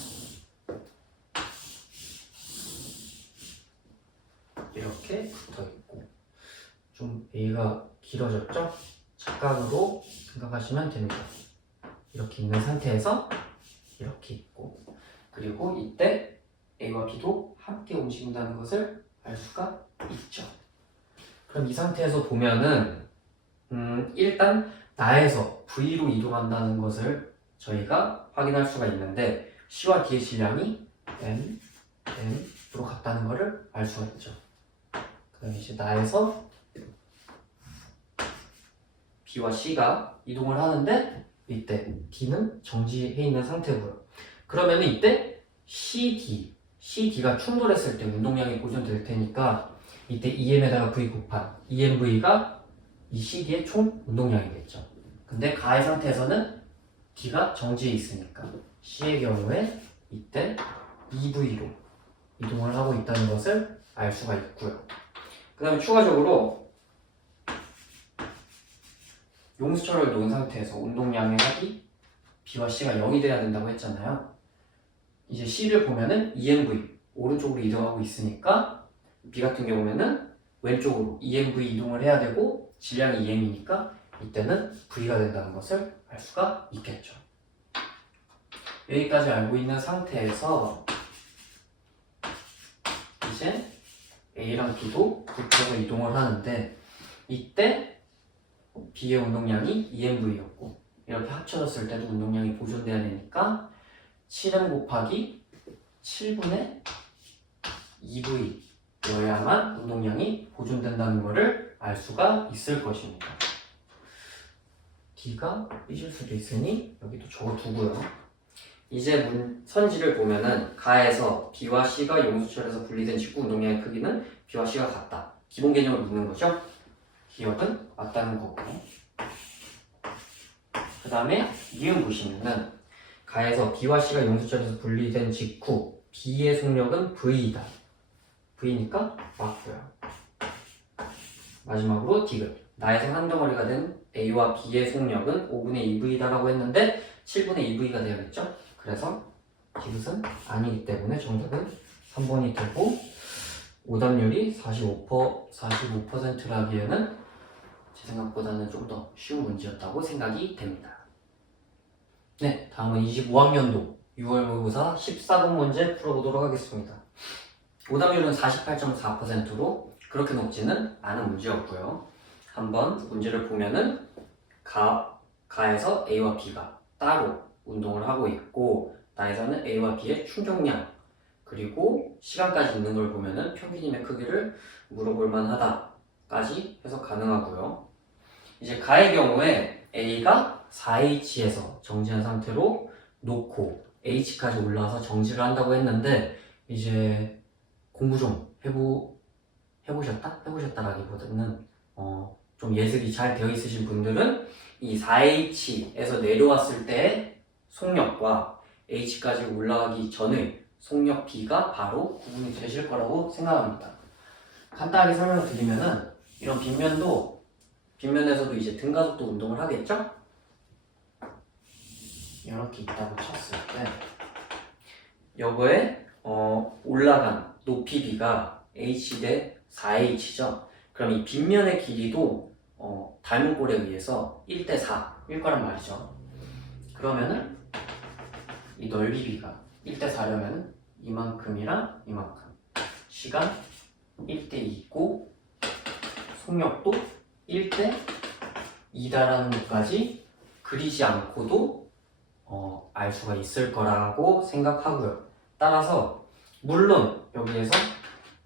이렇게 붙어있고 좀 A가 길어졌죠? 착각으로 생각하시면 됩니다. 이렇게 있는 상태에서 이렇게 있고 그리고 이때 A와 B도 함께 움직인다는 것을 알 수가 있죠. 그럼 이 상태에서 보면은 일단 나에서 V로 이동한다는 것을 저희가 확인할 수가 있는데 C와 D의 질량이 M으로 같다는 것을 알 수가 있죠. 그 다음에 이제 나에서 B와 C가 이동을 하는데 이때 D는 정지해 있는 상태고요. 그러면 이때 CD가 충돌했을 때 운동량이 보존될 테니까 이때 EM에다가 V 곱한 EMV가 이 CD의 총 운동량이겠죠. 근데 가의 상태에서는 D가 정지해 있으니까 C의 경우에 이때 EV로 이동을 하고 있다는 것을 알 수가 있고요. 그 다음에 추가적으로 용수철을 놓은 상태에서 운동량의 합이 B와 C가 0이 돼야 된다고 했잖아요. 이제 C를 보면은 EMV 오른쪽으로 이동하고 있으니까 B 같은 경우에는 왼쪽으로 EMV 이동을 해야 되고 질량이 EM이니까 이때는 V가 된다는 것을 알 수가 있겠죠. 여기까지 알고 있는 상태에서 이제 A랑 B도 붙여서 이동을 하는데 이때 B의 운동량이 EMV였고 이렇게 합쳐졌을 때도 운동량이 보존돼야 되니까 7M 곱하기 7분의 2V여야만 운동량이 보존된다는 것을 알 수가 있을 것입니다. D가 삐질 수도 있으니 여기도 적어두고요. 이제 선지를 보면은 가에서 B와 C가 용수철에서 분리된 직후 운동량의 크기는 B와 C가 같다. 기본 개념을 묻는 거죠. 기억은 맞다는 거고 그 다음에 이응 보시면은 가에서 B와 C가 용수철에서 분리된 직후 B의 속력은 V이다. V니까 맞고요. 마지막으로 디귿. 나에서 한 덩어리가 된 A와 B의 속력은 5분의 2V다라고 했는데 7분의 2V가 되어야겠죠? 그래서 디귿은 아니기 때문에 정답은 3번이 되고 오답률이 45%라기에는 제 생각보다는 좀 더 쉬운 문제였다고 생각이 됩니다. 네, 다음은 25학년도 6월 모의고사 14분 문제 풀어보도록 하겠습니다. 오답률은 48.4%로 그렇게 높지는 않은 문제였고요. 한번 문제를 보면은 가에서 A와 B가 따로 운동을 하고 있고 나에서는 A와 B의 충격량 그리고 시간까지 있는 걸 보면은 평균 힘의 크기를 물어볼 만하다까지 해석 가능하고요. 이제 가의 경우에 A가 4H에서 정지한 상태로 놓고 H까지 올라와서 정지를 한다고 했는데 이제 공부 좀 해보셨다라기보다는 좀 예습이 잘 되어 있으신 분들은 이 4H에서 내려왔을 때의 속력과 H까지 올라가기 전의 속력 B가 바로 구분이 되실 거라고 생각합니다. 간단하게 설명을 드리면은 이런 빗면에서도 이제 등가속도 운동을 하겠죠? 이렇게 있다고 쳤을 때 여거에 올라간 높이 B가 H 대 4H죠. 그럼 이 빗면의 길이도 닮은 꼴에 의해서 1대 4일 거란 말이죠. 그러면은 이 넓이 B가 1대 4려면 이만큼이랑 이만큼 시간 1대 2고 속력도 1대 2다라는 것까지 그리지 않고도 알 수가 있을 거라고 생각하고요. 따라서 물론 여기에서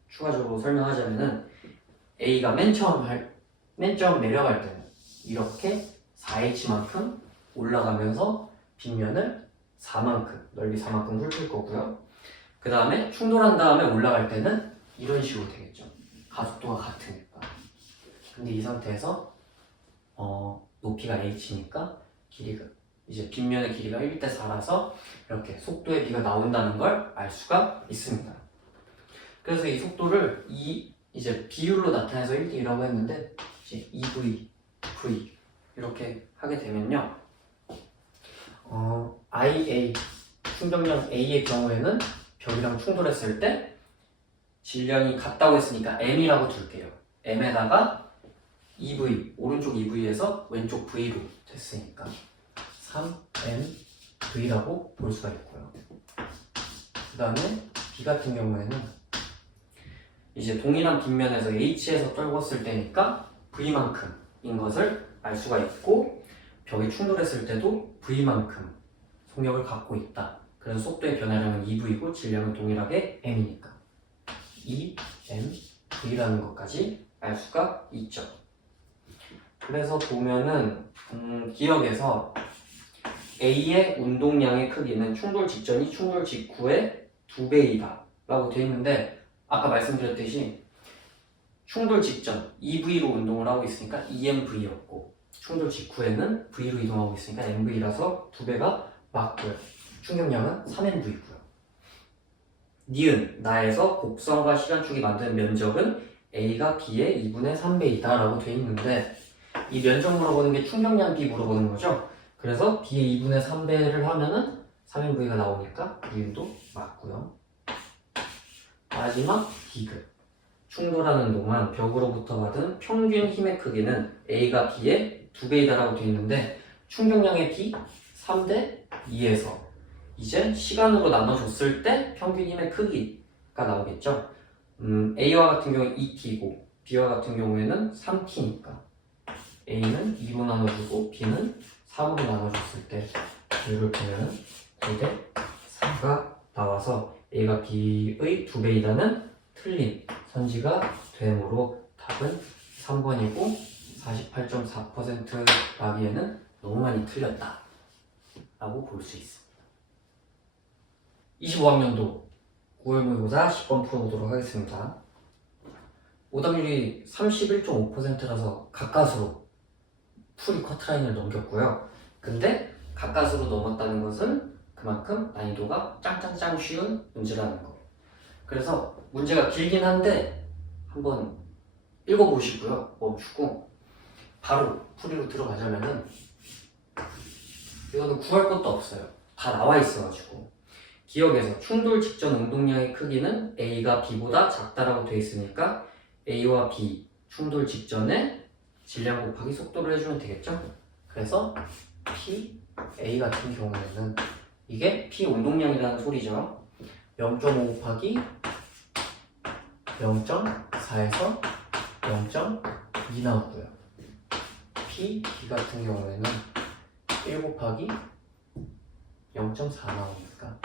추가적으로 설명하자면은 A가 맨 처음 내려갈 때는 이렇게 4H만큼 올라가면서 빗면을 4만큼 넓이 4만큼 훑을 거고요. 그 다음에 충돌한 다음에 올라갈 때는 이런 식으로 되겠죠. 가속도가 같으니까. 근데 이 상태에서 높이가 H니까 길이가 이제 빗면의 길이가 1대 4라서 이렇게 속도의 B가 나온다는 걸 알 수가 있습니다. 그래서 이 속도를 이제 비율로 나타내서 1대 2라고 했는데 이제 EV, V 이렇게 하게 되면요. IA 충격량 A의 경우에는 벽이랑 충돌했을 때 질량이 같다고 했으니까 M이라고 둘게요. M에다가 EV 오른쪽 EV에서 왼쪽 V로 됐으니까 3MV라고 볼 수가 있고요. 그 다음에 B 같은 경우에는 이제 동일한 빗면에서 H에서 떨궜을 때니까 V만큼인 것을 알 수가 있고 벽에 충돌했을 때도 V만큼 속력을 갖고 있다. 그래서 속도의 변화량은 EV고 질량은 동일하게 M이니까 EMV라는 것까지 알 수가 있죠. 그래서 보면은 기억에서 A의 운동량의 크기는 충돌 직전이 충돌 직후의 2배이다 라고 되어 있는데 아까 말씀드렸듯이 충돌 직전 EV로 운동을 하고 있으니까 EMV였고 충돌 직후에는 V로 이동하고 있으니까 MV라서 2배가 맞고요. 충격량은 3MV고요. 니은 나에서 곡선과 시간축이 만드는 면적은 A가 B의 2분의 3배이다 라고 되어 있는데 이 면적 물어보는 게 충격량 B 물어보는 거죠. 그래서 B의 2분의 3배를 하면은 3MV가 나오니까 니은도 맞고요. 마지막 디귿 충돌하는 동안 벽으로부터 받은 평균 힘의 크기는 A가 B의 2배이다라고 되어 있는데 충격량의 B 3대 2에서 이제 시간으로 나눠줬을 때 평균 힘의 크기가 나오겠죠. A와 같은 경우는 2T고 B와 같은 경우에는 3T니까 A는 2로 나눠주고 B는 3으로 나눠줬을 때 이를 보면 9대 4가 나와서 A가 B의 2배이다는 틀린 선지가 되므로 답은 3번이고 48.4%라기에는 너무 많이 틀렸다 라고 볼 수 있습니다. 25학년도 9월 모의고사 10번 풀어보도록 하겠습니다. 오답률이 31.5%라서 가까스로 풀이 커트라인을 넘겼고요. 근데 가까스로 넘었다는 것은 그만큼 난이도가 짱짱짱 쉬운 문제라는 거. 그래서 문제가 길긴 한데 한번 읽어보시고요. 멈추고 바로 풀이로 들어가자면은 이거는 구할 것도 없어요. 다 나와 있어가지고 기억에서 충돌 직전 운동량의 크기는 A가 B보다 작다라고 되어 있으니까 A와 B 충돌 직전에 질량 곱하기 속도를 해주면 되겠죠? 그래서 P, A 같은 경우에는 이게 P 운동량이라는 소리죠. 0.5 곱하기 0.4에서 0.2 나오고요. P, B 같은 경우에는 1 곱하기 0.4 나오니까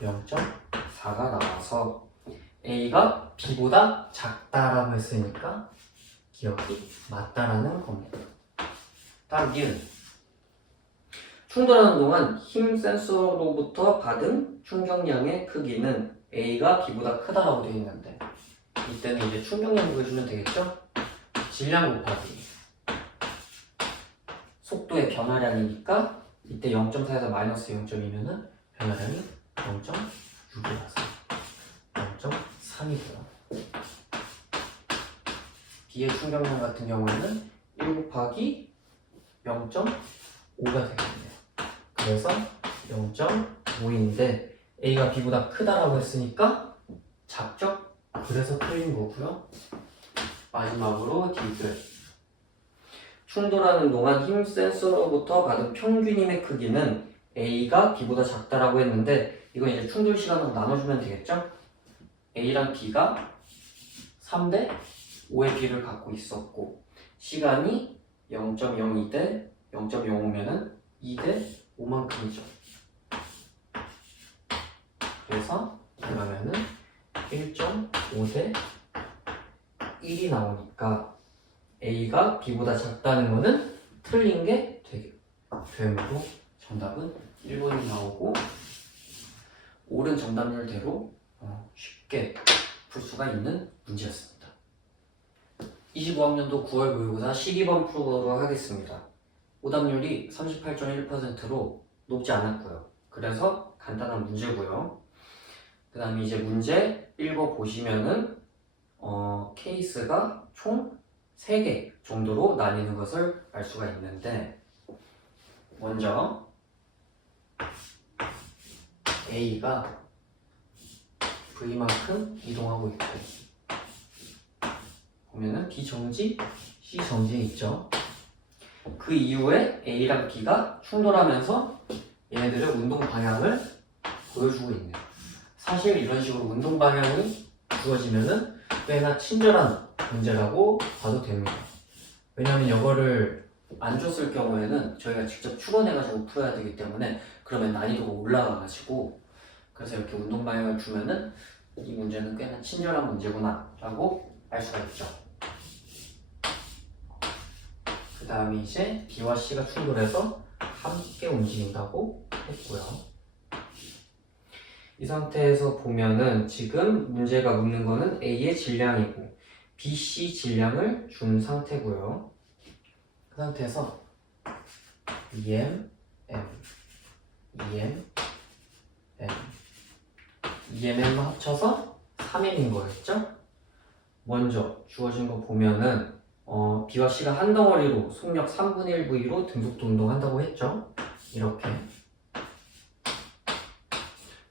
0.4가 나와서 A가 B보다 작다라고 했으니까 기억이 맞다라는 겁니다. 다음 니은 충돌하는 동안 힘 센서로부터 받은 충격량의 크기는 A가 B보다 크다라고 되어 있는데 이때는 이제 충격량 구해주면 되겠죠? 질량 곱하기 속도의 변화량이니까 이때 0.4에서 마이너스 0.2면은 변화량이 0.6이라서 0.3이고요. B의 충격량 같은 경우에는 1 곱하기 0.5가 되겠네요. 그래서 0.5인데 A가 B보다 크다라고 했으니까 작죠? 그래서 틀린 거고요. 마지막으로 D글 충돌하는 동안 힘 센서로부터 받은 평균 힘의 크기는 A가 B보다 작다라고 했는데 이건 이제 충돌 시간으로 나눠주면 되겠죠? A랑 B가 3대 5의 B를 갖고 있었고 시간이 0.02대 0.05면은 2대 5만큼이죠. 그래서 그러면은 1.5대 1이 나오니까 A가 B보다 작다는 거는 틀린 게 되므로 정답은 1번이 나오고 옳은 정답률대로 쉽게 풀 수가 있는 문제였습니다. 25학년도 9월 모의고사 12번 풀어보도록 하겠습니다. 오답률이 38.1%로 높지 않았고요. 그래서 간단한 문제고요. 그 다음에 이제 문제 읽어보시면은 케이스가 총 3개 정도로 나뉘는 것을 알 수가 있는데 먼저 A가 V만큼 이동하고 있고 보면은 B 정지, C 정지에 있죠. 그 이후에 A랑 B가 충돌하면서 얘네들의 운동 방향을 보여주고 있네요. 사실 이런 식으로 운동 방향이 주어지면은 꽤나 친절한 문제라고 봐도 됩니다. 왜냐하면 이거를 안 줬을 경우에는 저희가 직접 추론해가지고 풀어야 되기 때문에 그러면 난이도가 올라가가지고 그래서 이렇게 운동 방향을 주면은 이 문제는 꽤나 친절한 문제구나 라고 알 수가 있죠. 그 다음에 이제 B와 C가 충돌해서 함께 움직인다고 했고요. 이 상태에서 보면은 지금 문제가 묻는 거는 A의 질량이고 B, C 질량을 준 상태고요. 그 상태에서 EM, M, EM, M, EMM 합쳐서 3M인 거였죠? 먼저 주어진 거 보면은 B와 C가 한 덩어리로 속력 3분의 1V로 등속도 운동한다고 했죠? 이렇게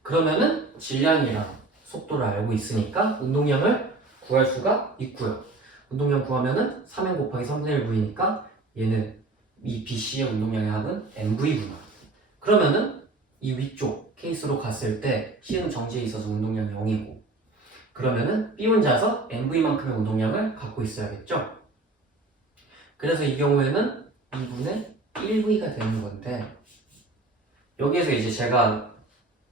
그러면은 질량이랑 속도를 알고 있으니까 운동량을 구할 수가 있고요. 운동량 구하면은 3M 곱하기 3분의 1V니까 얘는 이 BC의 운동량의 합은 MV구나. 그러면은 이 위쪽 케이스로 갔을 때 C는 정지에 있어서 운동량이 0이고 그러면은 B 혼자서 MV만큼의 운동량을 갖고 있어야겠죠? 그래서 이 경우에는 2분의 1V가 되는 건데 여기에서 이제 제가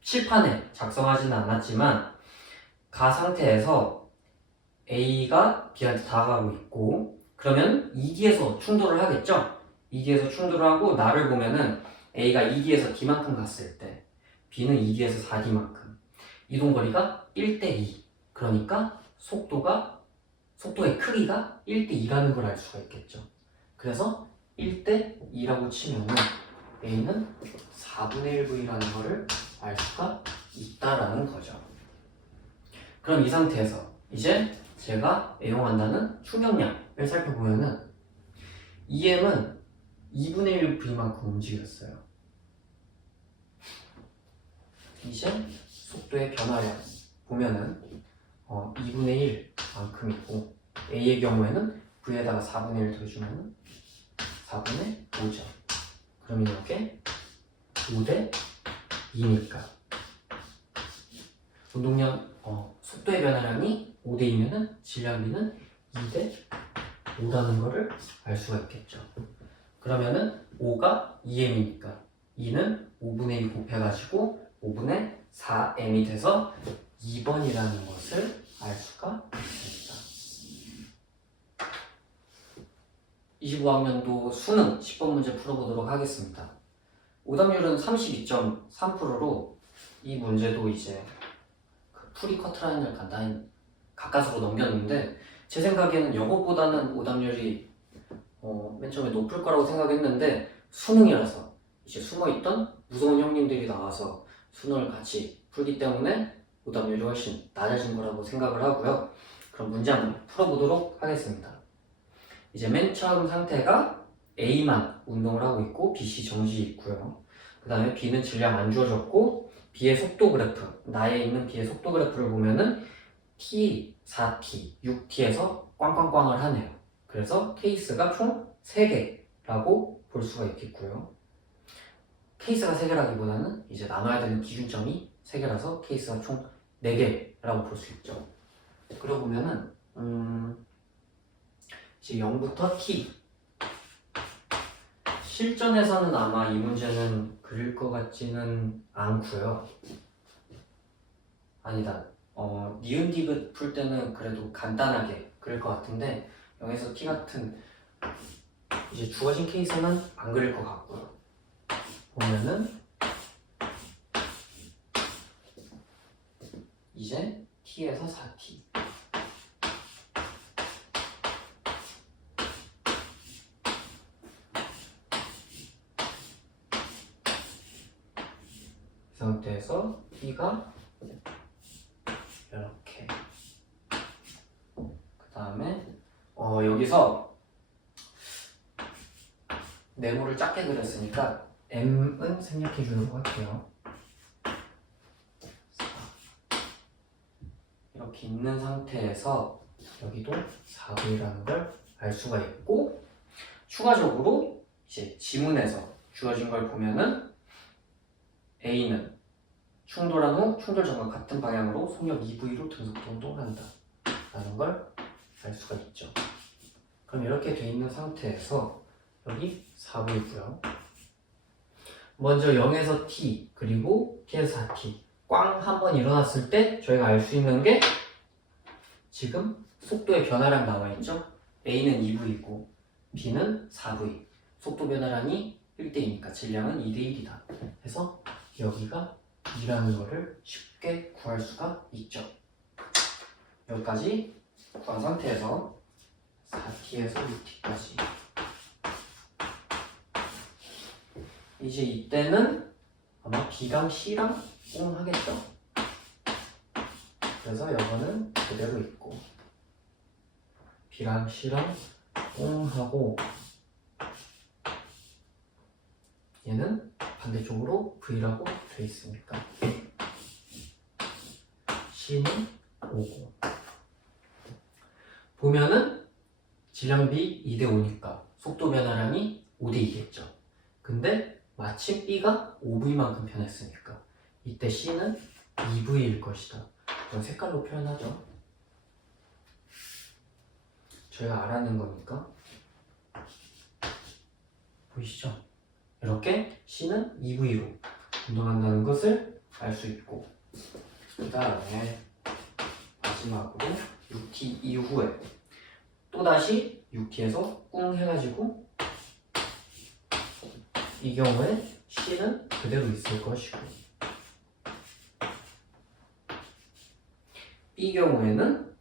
칠판에 작성하지는 않았지만 가 상태에서 A가 B한테 다가가고 있고 그러면 2기에서 충돌을 하겠죠? 2기에서 충돌을 하고 나를 보면은 A가 2기에서 D만큼 갔을 때 B는 2기에서 4D만큼 이동거리가 1대2 그러니까 속도의 크기가 1대2라는 걸 알 수가 있겠죠. 그래서 1대2라고 치면은 A는 4분의 1V라는 거를 알 수가 있다라는 거죠. 그럼 이 상태에서 이제 제가 애용한다는 충격량을 살펴보면은 EM은 2분의 1V만큼 움직였어요. 이제 속도의 변화량 보면은 2분의 1만큼 있고 A의 경우에는 V에다가 4분의 1 더해주면 4분의 5죠. 그럼 이렇게 5대 2니까 운동량 속도의 변화량이 5대 2면은 질량비는 2대 5라는 거를 알 수가 있겠죠. 그러면은 5가 2m이니까 2는 5분의 2 곱해가지고 5분의 4m이 돼서 2번이라는 것을 알 수가 있습니다. 25학년도 수능 10번 문제 풀어보도록 하겠습니다. 오답률은 32.3%로 이 문제도 이제 풀이 커트라인을 간단히 가까스로 넘겼는데 제 생각에는 영어보다는 오답률이 맨 처음에 높을 거라고 생각했는데 수능이라서 이제 숨어있던 무서운 형님들이 나와서 수능을 같이 풀기 때문에 오답률이 훨씬 낮아진 거라고 생각을 하고요. 그럼 문제 한번 풀어보도록 하겠습니다. 이제 맨 처음 상태가 A만 운동을 하고 있고 BC 정지 있고요. 그 다음에 B는 질량 안 주어졌고 B의 속도 그래프, 나에 있는 B의 속도 그래프를 보면은 T, 4T, 6T에서 꽝꽝꽝을 하네요. 그래서 케이스가 총 3개라고 볼 수가 있겠고요. 케이스가 3개라기보다는 이제 나눠야 되는 기준점이 3개라서 케이스가 총 4개라고 볼 수 있죠. 그러고 보면은 이제 0부터 T 실전에서는 아마 이 문제는 그릴 것 같지는 않고요. 아니다. 니은 디귿 풀 때는 그래도 간단하게 그릴 것 같은데 0에서 T 같은 이제 주어진 케이스는 안 그릴 것 같고요. 보면은 이제 T에서 4T 이 상태에서 B가 이렇게 그 다음에 여기서 네모를 작게 그렸으니까 M은 생략해 주는 것 같아요. 이렇게 있는 상태에서 여기도 4V라는 걸 알 수가 있고 추가적으로 이제 지문에서 주어진 걸 보면은 A는 충돌한 후 충돌 전과 같은 방향으로 속력 2V로 등속도 운동한다 라는 걸 알 수가 있죠. 그럼 이렇게 돼 있는 상태에서 여기 4V고요. 먼저 0에서 T 그리고 T에서 4T 꽝 한번 일어났을 때 저희가 알 수 있는 게 지금 속도의 변화량 나와 있죠. A는 2V이고 B는 4V 속도 변화량이 1대2니까 질량은 2대1이다 해서 여기가 2라는 거를 쉽게 구할 수가 있죠. 여기까지 구한 상태에서 4T에서 6T까지 이제 이때는 아마 B랑 C랑 꽁 하겠죠. 그래서 이거는 그대로 있고 B랑 C랑 꽁 하고 얘는 반대쪽으로 V라고 돼 있으니까 C는 5고 보면은 질량비 2대 5니까 속도 변화량이 5대 2겠죠. 근데 마침 B가 5V만큼 변했으니까 이때 C는 2V일 것이다. 이런 색깔로 표현하죠. 저희가 알아낸 거니까 보이시죠? 이렇게 C는 2V로 운동한다는 것을 알 수 있고 그 다음에 마지막으로 6T 이후에 또다시 6T에서 꿍 해가지고 이 경우에 C는 그대로 있을 것이고 B 경우에는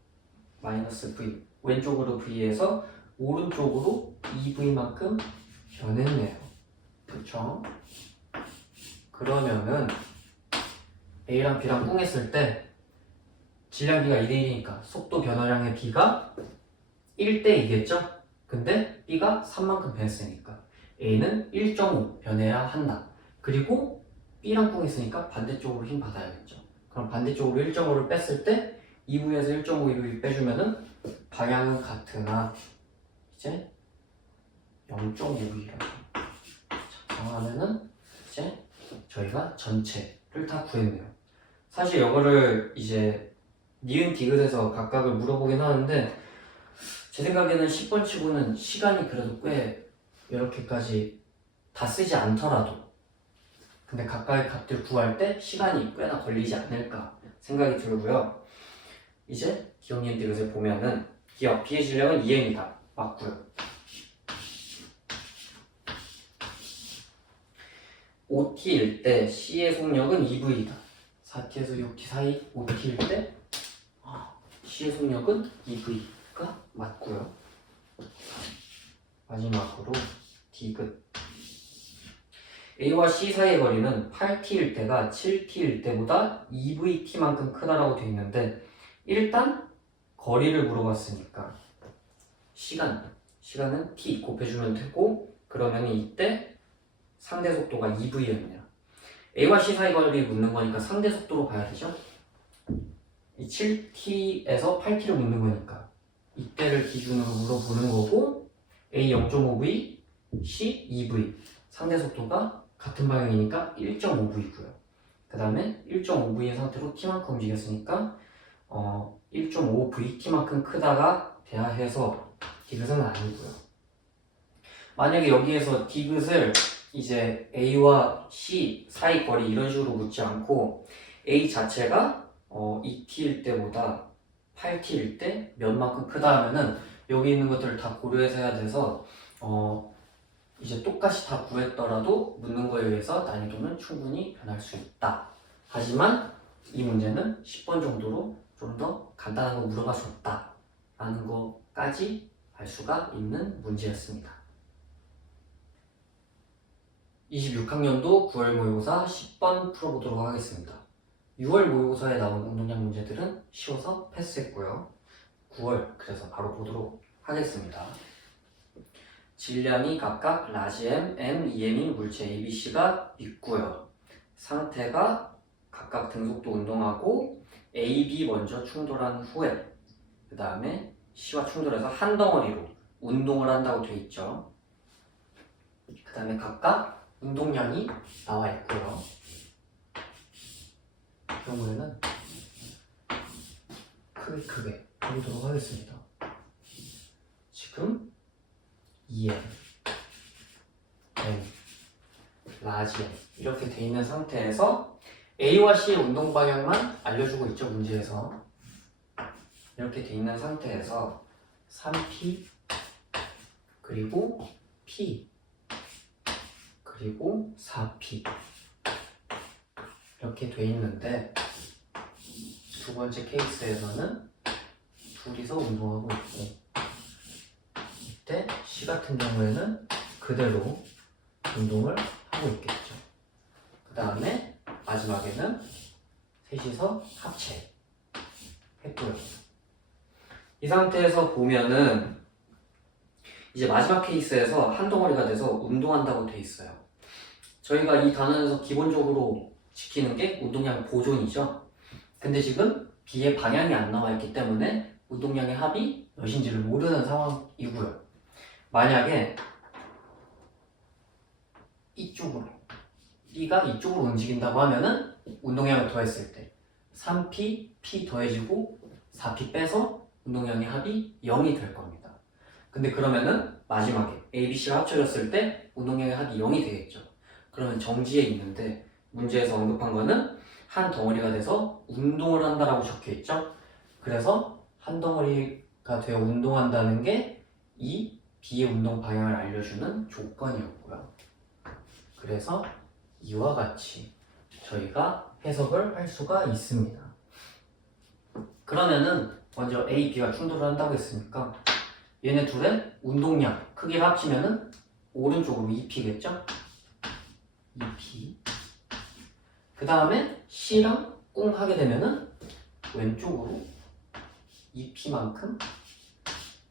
마이너스 V 왼쪽으로 V에서 오른쪽으로 2V만큼 변했네요. 그쵸? 그러면은 A랑 B랑 꿍 했을 때 질량비가 2대1이니까 속도 변화량의 B가 1대2겠죠? 근데 B가 3만큼 변했으니까 A는 1.5 변해야 한다. 그리고 B랑 꿍 있으니까 반대쪽으로 힘 받아야겠죠. 그럼 반대쪽으로 1.5를 뺐을 때 2V에서 1.5, 2V 빼주면은 방향은 같으나 이제 0.5V라고 정하면은 이제 저희가 전체를 다 구했네요. 사실 이거를 이제 니은 디귿에서 각각을 물어보긴 하는데 제 생각에는 10번 치고는 시간이 그래도 꽤 이렇게까지 다 쓰지 않더라도 근데 각각의 값들 구할 때 시간이 꽤나 걸리지 않을까 생각이 들고요. 이제 기억 니은 디귿을 보면은 기억 B의 질량은 2m이다. 맞고요. 5t일 때 C의 속력은 2V이다. 4t에서 6t 사이 5t일 때 C의 속력은 2V가 맞고요. 마지막으로 디귿 A와 C 사이의 거리는 8t일 때가 7t일 때보다 2Vt만큼 크다라고 되어 있는데 일단 거리를 물어봤으니까 시간은 t 곱해주면 되고 그러면 이때 상대 속도가 2V였네요. A와 C 사이 거리를 묻는 거니까 상대 속도로 봐야 되죠. 이 7t에서 8t를 묻는 거니까 이때를 기준으로 물어보는 거고 A 0.5V, C 2V 상대 속도가 같은 방향이니까 1.5V고요. 그 다음에 1.5V의 상태로 t만큼 움직였으니까 1.5Vt만큼 크다가 돼야 해서 디귿은 아니고요. 만약에 여기에서 디귿을 이제 A와 C 사이 거리 이런 식으로 묻지 않고 A 자체가 2t일 때보다 8t일 때 몇만큼 크다 하면은 여기 있는 것들을 다 고려해서 해야 돼서 이제 똑같이 다 구했더라도 묻는 거에 의해서 난이도는 충분히 변할 수 있다. 하지만 이 문제는 10번 정도로 좀 더 간단한 거 물어봐 줬다 라는 거까지 알 수가 있는 문제였습니다. 26학년도 9월 모의고사 10번 풀어보도록 하겠습니다. 6월 모의고사에 나온 운동량 문제들은 쉬워서 패스했고요. 9월 그래서 바로 보도록 하겠습니다. 질량이 각각 라지 M, M, EM인 물체 A, B, C가 있고요. 상태가 각각 등속도 운동하고 A, B 먼저 충돌한 후에 그 다음에 C와 충돌해서 한 덩어리로 운동을 한다고 되어 있죠. 그 다음에 각각 운동량이 나와 있고요. 이 경우에는 크게 해보도록 하겠습니다. 지금 EM, M, 라지 M 이렇게 돼 있는 상태에서 A와 C의 운동 방향만 알려주고 있죠, 문제에서. 이렇게 돼 있는 상태에서 3P 그리고 P 그리고 4P 이렇게 돼 있는데 두 번째 케이스에서는 둘이서 운동하고 있고 이때 C 같은 경우에는 그대로 운동을 하고 있겠죠. 그 다음에 마지막에는 셋이서 합체했고요. 이 상태에서 보면은 이제 마지막 케이스에서 한 덩어리가 돼서 운동한다고 돼 있어요. 저희가 이 단원에서 기본적으로 지키는 게 운동량 보존이죠. 근데 지금 B의 방향이 안 나와 있기 때문에 운동량의 합이 몇인지를 모르는 상황이고요. 만약에 이쪽으로 B가 이쪽으로 움직인다고 하면은 운동량을 더했을 때 3P, P 더해지고 4P 빼서 운동량의 합이 0이 될 겁니다. 근데 그러면은 마지막에 A, B, C가 합쳐졌을 때 운동량의 합이 0이 되겠죠. 그러면 정지에 있는데 문제에서 언급한 거는 한 덩어리가 돼서 운동을 한다라고 적혀 있죠. 그래서 한 덩어리가 되어 운동한다는 게 이 B의 운동 방향을 알려주는 조건이었고요. 그래서 이와 같이 저희가 해석을 할 수가 있습니다. 그러면은 먼저 A, B가 충돌을 한다고 했으니까 얘네 둘의 운동량 크기를 합치면은 오른쪽으로 2P겠죠? 2P. 그 다음에 C랑 꿍 하게 되면은 왼쪽으로 2P만큼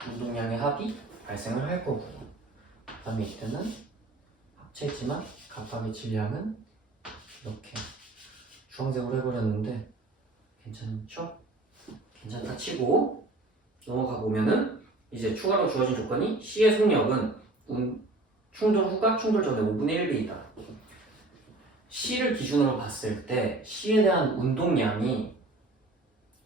운동량의 합이 발생을 할 거고요. 그 다음에 이때는 합체지만 각각의 질량은 이렇게 주황색으로 해버렸는데 괜찮죠? 괜찮다 치고 넘어가 보면은 이제 추가로 주어진 조건이 C의 속력은 충돌 후가 충돌 전의 5분의 1배이다. C를 기준으로 봤을 때 C에 대한 운동량이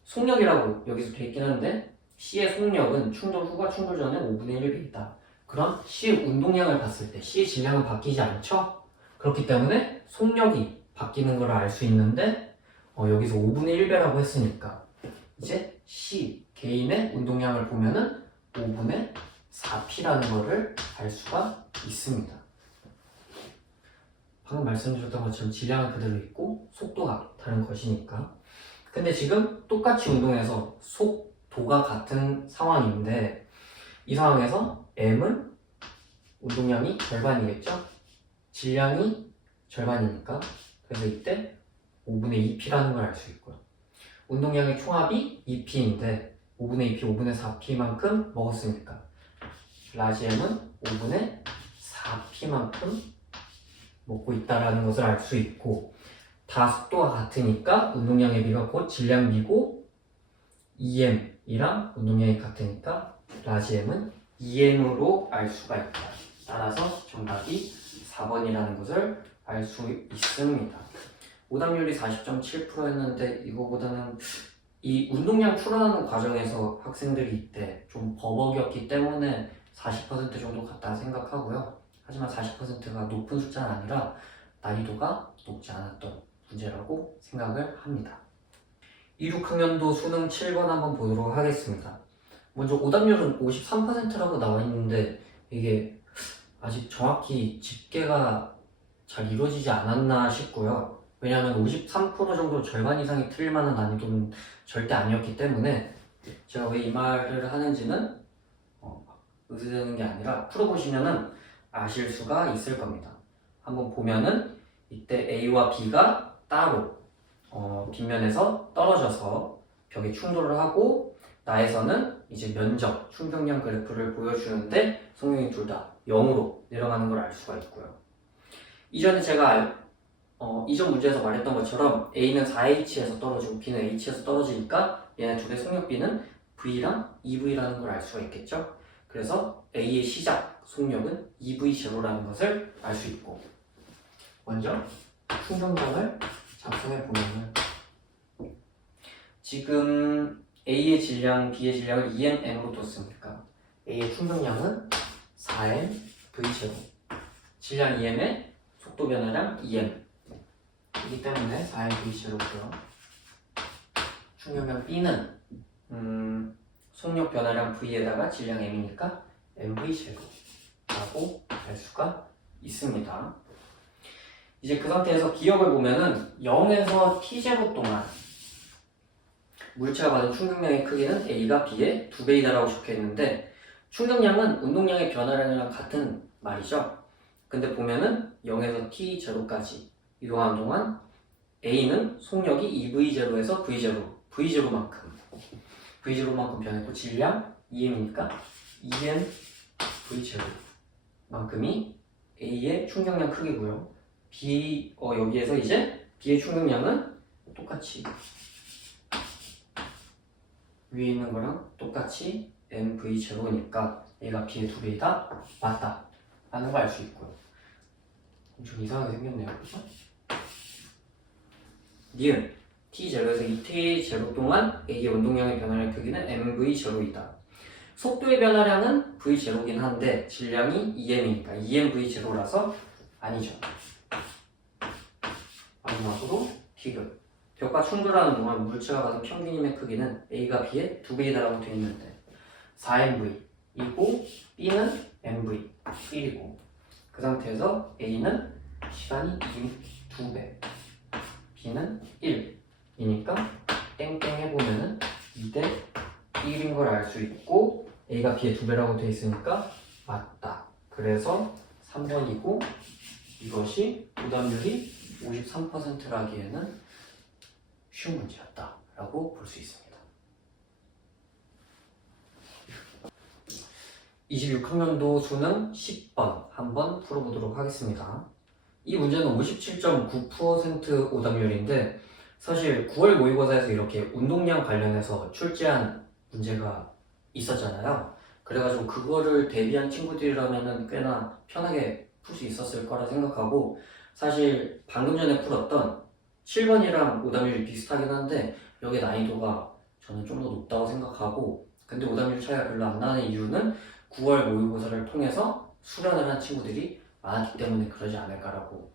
속력이라고 여기서 돼 있긴 한데 C의 속력은 충돌 후가 충돌 전의 5분의 1배이다. 그럼 C의 운동량을 봤을 때 C의 질량은 바뀌지 않죠? 그렇기 때문에 속력이 바뀌는 걸 알 수 있는데 여기서 5분의 1배라고 했으니까 이제 C 개인의 운동량을 보면은 5분의 4P라는 거를 알 수가 있습니다. 방금 말씀드렸던 것처럼 질량은 그대로 있고 속도가 다른 것이니까. 근데 지금 똑같이 운동해서 속도가 같은 상황인데 이 상황에서 M은 운동량이 절반이겠죠? 질량이 절반이니까 그래서 이때 5분의 2P라는 걸 알 수 있고요. 운동량의 총합이 2P인데 5분의 2P, 5분의 4P만큼 먹었으니까 라지 M은 5분의 4P만큼 먹고 있다는 것을 알 수 있고 다 속도가 같으니까 운동량의 비가 곧 질량 비고 EM이랑 운동량이 같으니까 라지 M은 EM으로 알 수가 있다. 따라서 정답이 4번이라는 것을 알 수 있습니다. 오답률이 40.7%였는데 이거보다는 이 운동량 풀어나가는 과정에서 학생들이 이때 좀 버벅이었기 때문에 40% 정도 같다 생각하고요. 하지만 40%가 높은 숫자는 아니라 난이도가 높지 않았던 문제라고 생각을 합니다. 2, 6학년도 수능 7번 한번 보도록 하겠습니다. 먼저 오답률은 53%라고 나와 있는데 이게 아직 정확히 집계가 잘 이루어지지 않았나 싶고요. 왜냐하면 53% 정도 절반 이상이 틀릴 만한 난이도는 절대 아니었기 때문에 제가 왜 이 말을 하는지는 의도되는 게 아니라 풀어보시면은 아실 수가 있을 겁니다. 한번 보면은 이때 A와 B가 따로 빗면에서 떨어져서 벽에 충돌을 하고 나에서는 이제 면적, 충격량 그래프를 보여주는데 성능이 둘 다 0으로 내려가는 걸 알 수가 있고요. 이전에 제가 이전 문제에서 말했던 것처럼 A는 4H에서 떨어지고 B는 H에서 떨어지니까 얘네 둘의 속력 B는 V랑 EV라는 걸 알 수가 있겠죠. 그래서 A의 시작 속력은 EV0라는 것을 알 수 있고 먼저 충격량을 작성해 보면은 지금 A의 질량, B의 질량을 2mm로 뒀으니까 A의 충격량은 4m V0 질량 2m에 속도 변화량 2m 이기 때문에 4m V0고요. 충격량 B는 속력 변화량 V에다가 질량 M이니까 MV0라고 알 수가 있습니다. 이제 그 상태에서 기억을 보면은 0에서 T0 동안 물체가 받은 충격량의 크기는 A가 B의 2배이다라고 적혀있는데 충격량은 운동량의 변화량이랑 같은 말이죠. 근데 보면은 0에서 T0까지 이동하는 동안 A는 속력이 EV0에서 V0만큼 변했고 질량 EM이니까 EM V0만큼이 A의 충격량 크기고요. 여기에서 이제 B의 충격량은 똑같이 위에 있는 거랑 똑같이 MV0니까 얘가 B의 2배이다 맞다 라는 걸 알 수 있고요. 좀 이상하게 생겼네요. 그렇죠? 니은 T0에서 2T0 동안 A의 운동량의 변화량 크기는 MV0이다. 속도의 변화량은 V0긴 한데 질량이 EM이니까 EMV0라서 아니죠. 마지막으로 디귿 벽과 충돌하는 동안 물체가 받은 평균 힘의 크기는 A가 B의 2배이다라고 되어 있는데 4MV이고 B는 MV 1이고 그 상태에서 A는 시간이 2배 B는 1이니까 땡땡 해보면은 2대 1인 걸 알 수 있고 A가 B의 2배라고 되어 있으니까 맞다. 그래서 3번이고 이것이 오답률이 53%라기에는 쉬운 문제였다 라고 볼 수 있습니다. 26학년도 수능 10번 한번 풀어보도록 하겠습니다. 이 문제는 57.9% 오답률인데 사실 9월 모의고사에서 이렇게 운동량 관련해서 출제한 문제가 있었잖아요. 그래가지고 그거를 대비한 친구들이라면 꽤나 편하게 풀 수 있었을 거라 생각하고 사실 방금 전에 풀었던 7번이랑 오답률이 비슷하긴 한데 여기 난이도가 저는 좀 더 높다고 생각하고 근데 오답률 차이가 별로 안 나는 이유는 9월 모의고사를 통해서 수련을 한 친구들이 많았기 때문에 그러지 않을까라고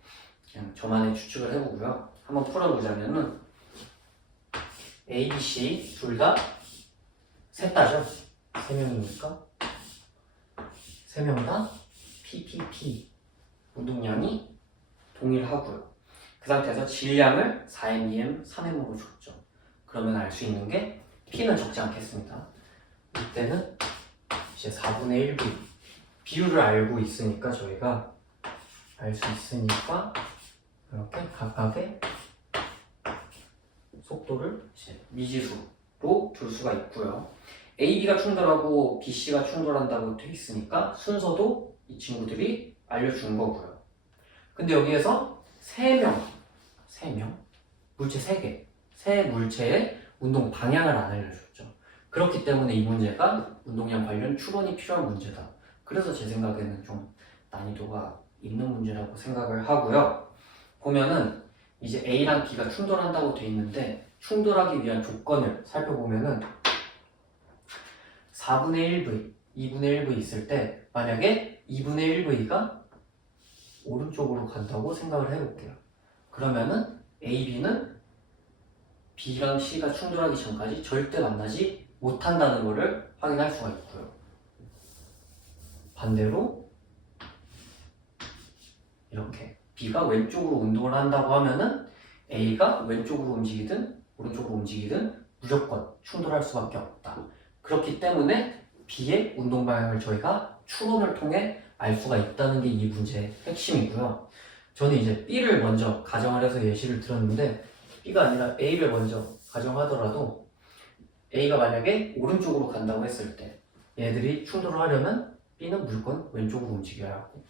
그냥 저만의 추측을 해보고요. 한번 풀어보자면은 A, B, C 둘 다 셋 다죠? 세 명이니까 세 명 다 PPP 운동량이 동일하고요. 그 상태에서 질량을 4m, 2m, 3m으로 줬죠. 그러면 알 수 있는 게 P는 적지 않겠습니다. 이때는 이제 4분의 1V 비율을 알고 있으니까 저희가 알 수 있으니까 이렇게 각각의 속도를 이제 미지수로 둘 수가 있고요. A, B가 충돌하고 B, C가 충돌한다고 돼 있으니까 순서도 이 친구들이 알려준 거고요. 근데 여기에서 3명, 물체 3개, 세 물체의 운동 방향을 안 알려줬죠. 그렇기 때문에 이 문제가 운동량 관련 추론이 필요한 문제다. 그래서 제 생각에는 좀 난이도가 있는 문제라고 생각을 하고요. 보면은 이제 A랑 B가 충돌한다고 돼 있는데 충돌하기 위한 조건을 살펴보면은 4분의 1V, 2분의 1V 있을 때 만약에 2분의 1V가 오른쪽으로 간다고 생각을 해볼게요. 그러면은 A, B는 B랑 C가 충돌하기 전까지 절대 만나지 못한다는 것을 확인할 수가 있고요. 반대로 이렇게 B가 왼쪽으로 운동을 한다고 하면은 A가 왼쪽으로 움직이든 오른쪽으로 움직이든 무조건 충돌할 수밖에 없다. 그렇기 때문에 B의 운동 방향을 저희가 추론을 통해 알 수가 있다는 게 이 문제의 핵심이고요. 저는 이제 B를 먼저 가정을 해서 예시를 들었는데 B가 아니라 A를 먼저 가정하더라도 A가 만약에 오른쪽으로 간다고 했을 때 얘들이 충돌을 하려면 B는 무조건 왼쪽으로 움직여야 하고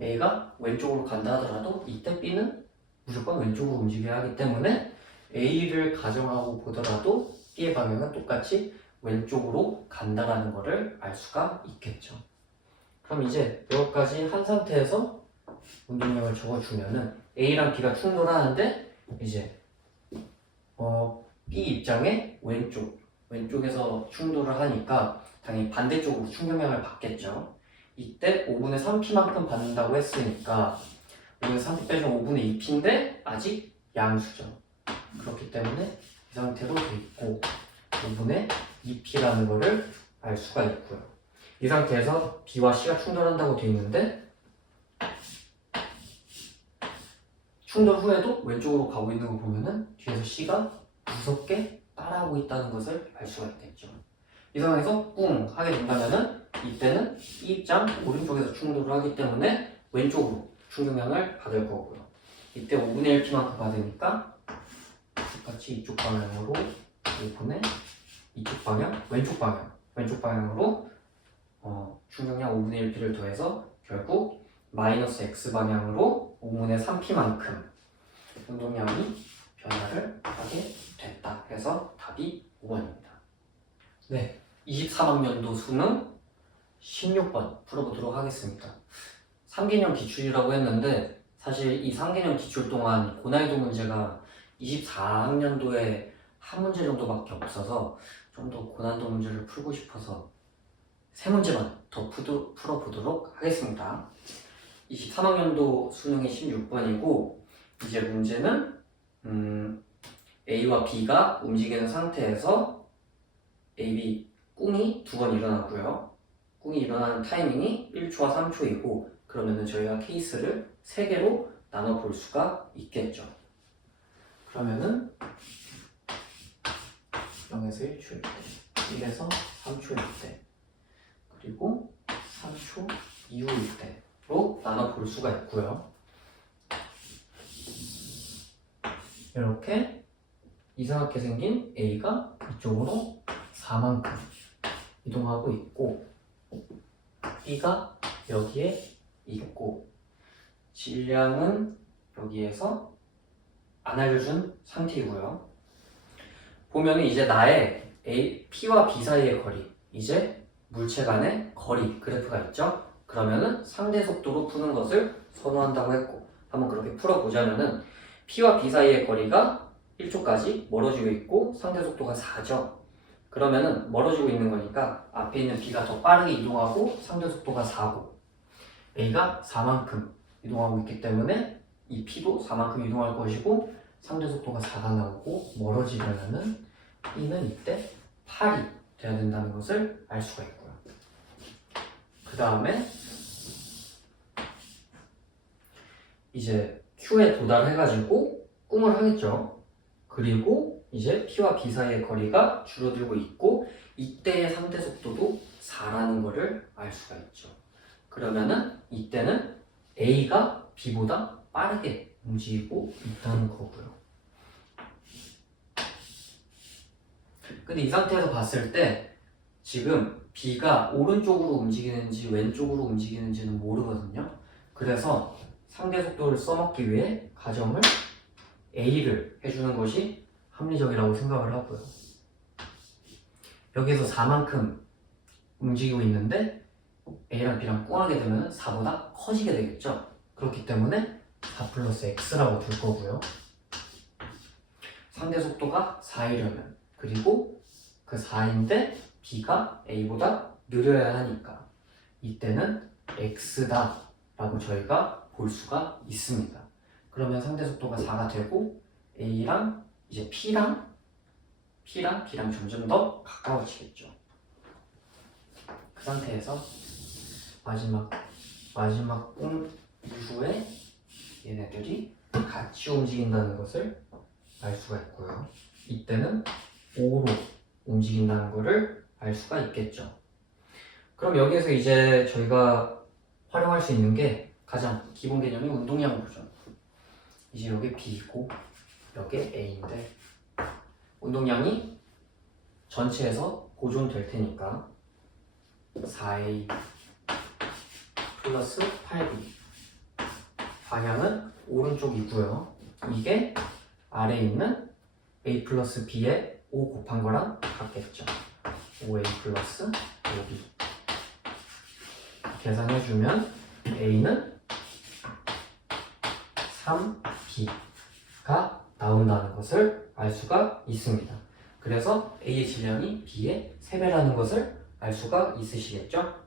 A가 왼쪽으로 간다 하더라도 이때 B는 무조건 왼쪽으로 움직여야 하기 때문에 A를 가정하고 보더라도 B의 방향은 똑같이 왼쪽으로 간다라는 것을 알 수가 있겠죠. 그럼 이제 여기까지 한 상태에서 운동량을 적어주면은 A랑 B가 충돌하는데 이제 B 입장에 왼쪽에서 충돌을 하니까 당연히 반대쪽으로 충격량을 받겠죠. 이때 5분의 3P만큼 받는다고 했으니까 5분의 3P 빼주면 5분의 2P인데 아직 양수죠. 그렇기 때문에 이 상태로 돼 있고 5분의 2P라는 거를 알 수가 있고요. 이 상태에서 B와 C가 충돌한다고 돼 있는데 충돌 후에도 왼쪽으로 가고 있는 거 보면은 뒤에서 C가 무섭게 따라하고 있다는 것을 알 수가 있겠죠. 이 상황에서 뿡 하게 된다면은 이때는 B 입장 오른쪽에서 충돌을 하기 때문에 왼쪽으로 충격량을 받을 거고요. 이때 5분의 1P만큼 받으니까 똑같이 이쪽 방향으로 5분의 이쪽 방향, 왼쪽 방향으로 충격량 5분의 1P를 더해서 결국 마이너스 X 방향으로 5분의 3P만큼 운동량이 변화를 하게 됐다. 그래서 답이 5번입니다. 네, 23학년도 수능 16번 풀어보도록 하겠습니다. 3개년 기출이라고 했는데 사실 이 3개년 기출 동안 고난이도 문제가 24학년도에 한 문제 정도밖에 없어서 좀 더 고난도 문제를 풀고 싶어서 3문제만 더 풀어보도록 하겠습니다. 23학년도 수능이 16번이고 이제 문제는 A와 B가 움직이는 상태에서 A, B 꿍이 2번 일어나고요. 꿍이 일어나는 타이밍이 1초와 3초이고 그러면은 저희가 케이스를 3개로 나눠 볼 수가 있겠죠. 그러면은 0에서 1초일 때, 1에서 3초일 때, 그리고 3초 이후일 때로 나눠 볼 수가 있고요. 이렇게 이상하게 생긴 A가 이쪽으로 4만큼 이동하고 있고 B가 여기에 있고 질량은 여기에서 안 알려준 상태이고요. 보면은 이제 나의 P와 B 사이의 거리, 이제 물체 간의 거리 그래프가 있죠? 그러면은 상대 속도로 푸는 것을 선호한다고 했고, 한번 그렇게 풀어보자면은 P와 B 사이의 거리가 1초까지 멀어지고 있고 상대 속도가 4죠. 그러면은 멀어지고 있는 거니까 앞에 있는 B가 더 빠르게 이동하고 상대 속도가 4고 A가 4만큼 이동하고 있기 때문에 이 P도 4만큼 이동할 것이고 상대 속도가 4가 나오고 멀어지려면은 E는 이때 8이 돼야 된다는 것을 알 수가 있고요. 그 다음에 이제 Q에 도달해가지고 꿍을 하겠죠. 그리고 이제 P와 B 사이의 거리가 줄어들고 있고 이때의 상대 속도도 4라는 것을 알 수가 있죠. 그러면은 이때는 A가 B보다 빠르게 움직이고 있다는 거고요. 근데 이 상태에서 봤을 때 지금 B가 오른쪽으로 움직이는지 왼쪽으로 움직이는지는 모르거든요. 그래서 상대 속도를 써먹기 위해 가정을 A를 해주는 것이 합리적이라고 생각을 하고요. 여기서 4만큼 움직이고 있는데 A랑 B랑 꿍하게 되면 4보다 커지게 되겠죠. 그렇기 때문에 4 플러스 X라고 둘 거고요. 상대 속도가 4이려면 그리고 그 4인데 B가 A보다 느려야 하니까 이때는 X다 라고 저희가 볼 수가 있습니다. 그러면 상대 속도가 4가 되고 A랑 이제 P랑 B랑 점점 더 가까워지겠죠. 그 상태에서 마지막 꿍 이후에 얘네들이 같이 움직인다는 것을 알 수가 있고요. 이때는 5로 움직인다는 것을 알 수가 있겠죠. 그럼 여기에서 이제 저희가 활용할 수 있는 게 가장 기본 개념이 운동량 보죠. 이제 여기 B고 여기 A인데 운동량이 전체에서 보존될 테니까 4A 플러스 8B 방향은 오른쪽이고요. 이게 아래에 있는 A 플러스 B에 5 곱한 거랑 같겠죠. 5A 플러스 5B 계산해주면 A는 3B가 나온다는 것을 알 수가 있습니다. 그래서 A의 질량이 B의 3배라는 것을 알 수가 있으시겠죠?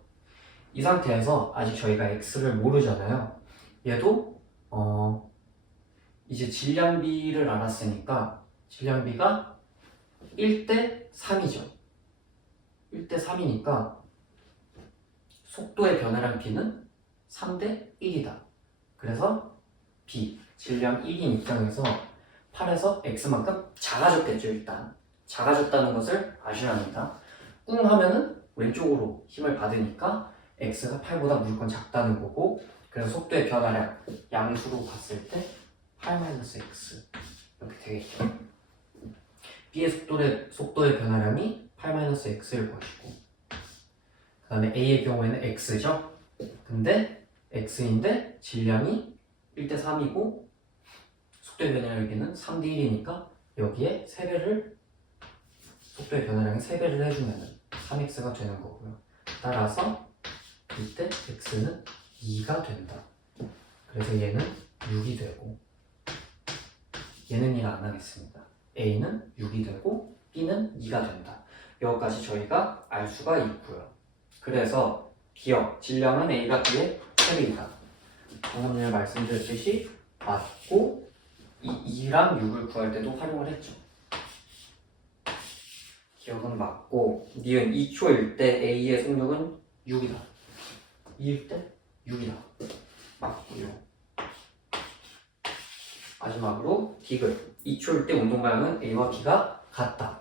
이 상태에서 아직 저희가 X를 모르잖아요. 얘도 이제 질량비를 알았으니까 질량비가 1대 3이죠. 1대 3이니까 속도의 변화량 B는 3대 1이다. 그래서 B, 질량 1인 입장에서 8에서 X만큼 작아졌겠죠. 일단 작아졌다는 것을 아셔야 합니다. 꿍 하면은 왼쪽으로 힘을 받으니까 X가 8보다 무조건 작다는 거고, 그래서 속도의 변화량 양수로 봤을 때 8-X 이렇게 되겠죠. B의 속도의 변화량이 8-X일 것이고, 그 다음에 A의 경우에는 X죠. 근데 X인데 질량이 1대 3이고 속도의 변화량에는 3대 1이니까 여기에 3배를 속도의 변화량에 3배를 해주면 3X가 되는 거고요. 따라서 이때 X는 2가 된다. 그래서 얘는 6이 되고 얘는 일 안 하겠습니다. A는 6이 되고 B는 2가 된다. 여기까지 저희가 알 수가 있고요. 그래서 기억, 질량은 A가 B의 3배이다. 방금 전에 말씀드렸듯이 맞고 이 2랑 6을 구할 때도 활용을 했죠. 기억은 맞고 니은 2초일 때 A의 속력은 6이다. 2일 때 6이다. 맞고요. 마지막으로 디귿 2초일 때 운동 방향은 A와 B가 같다.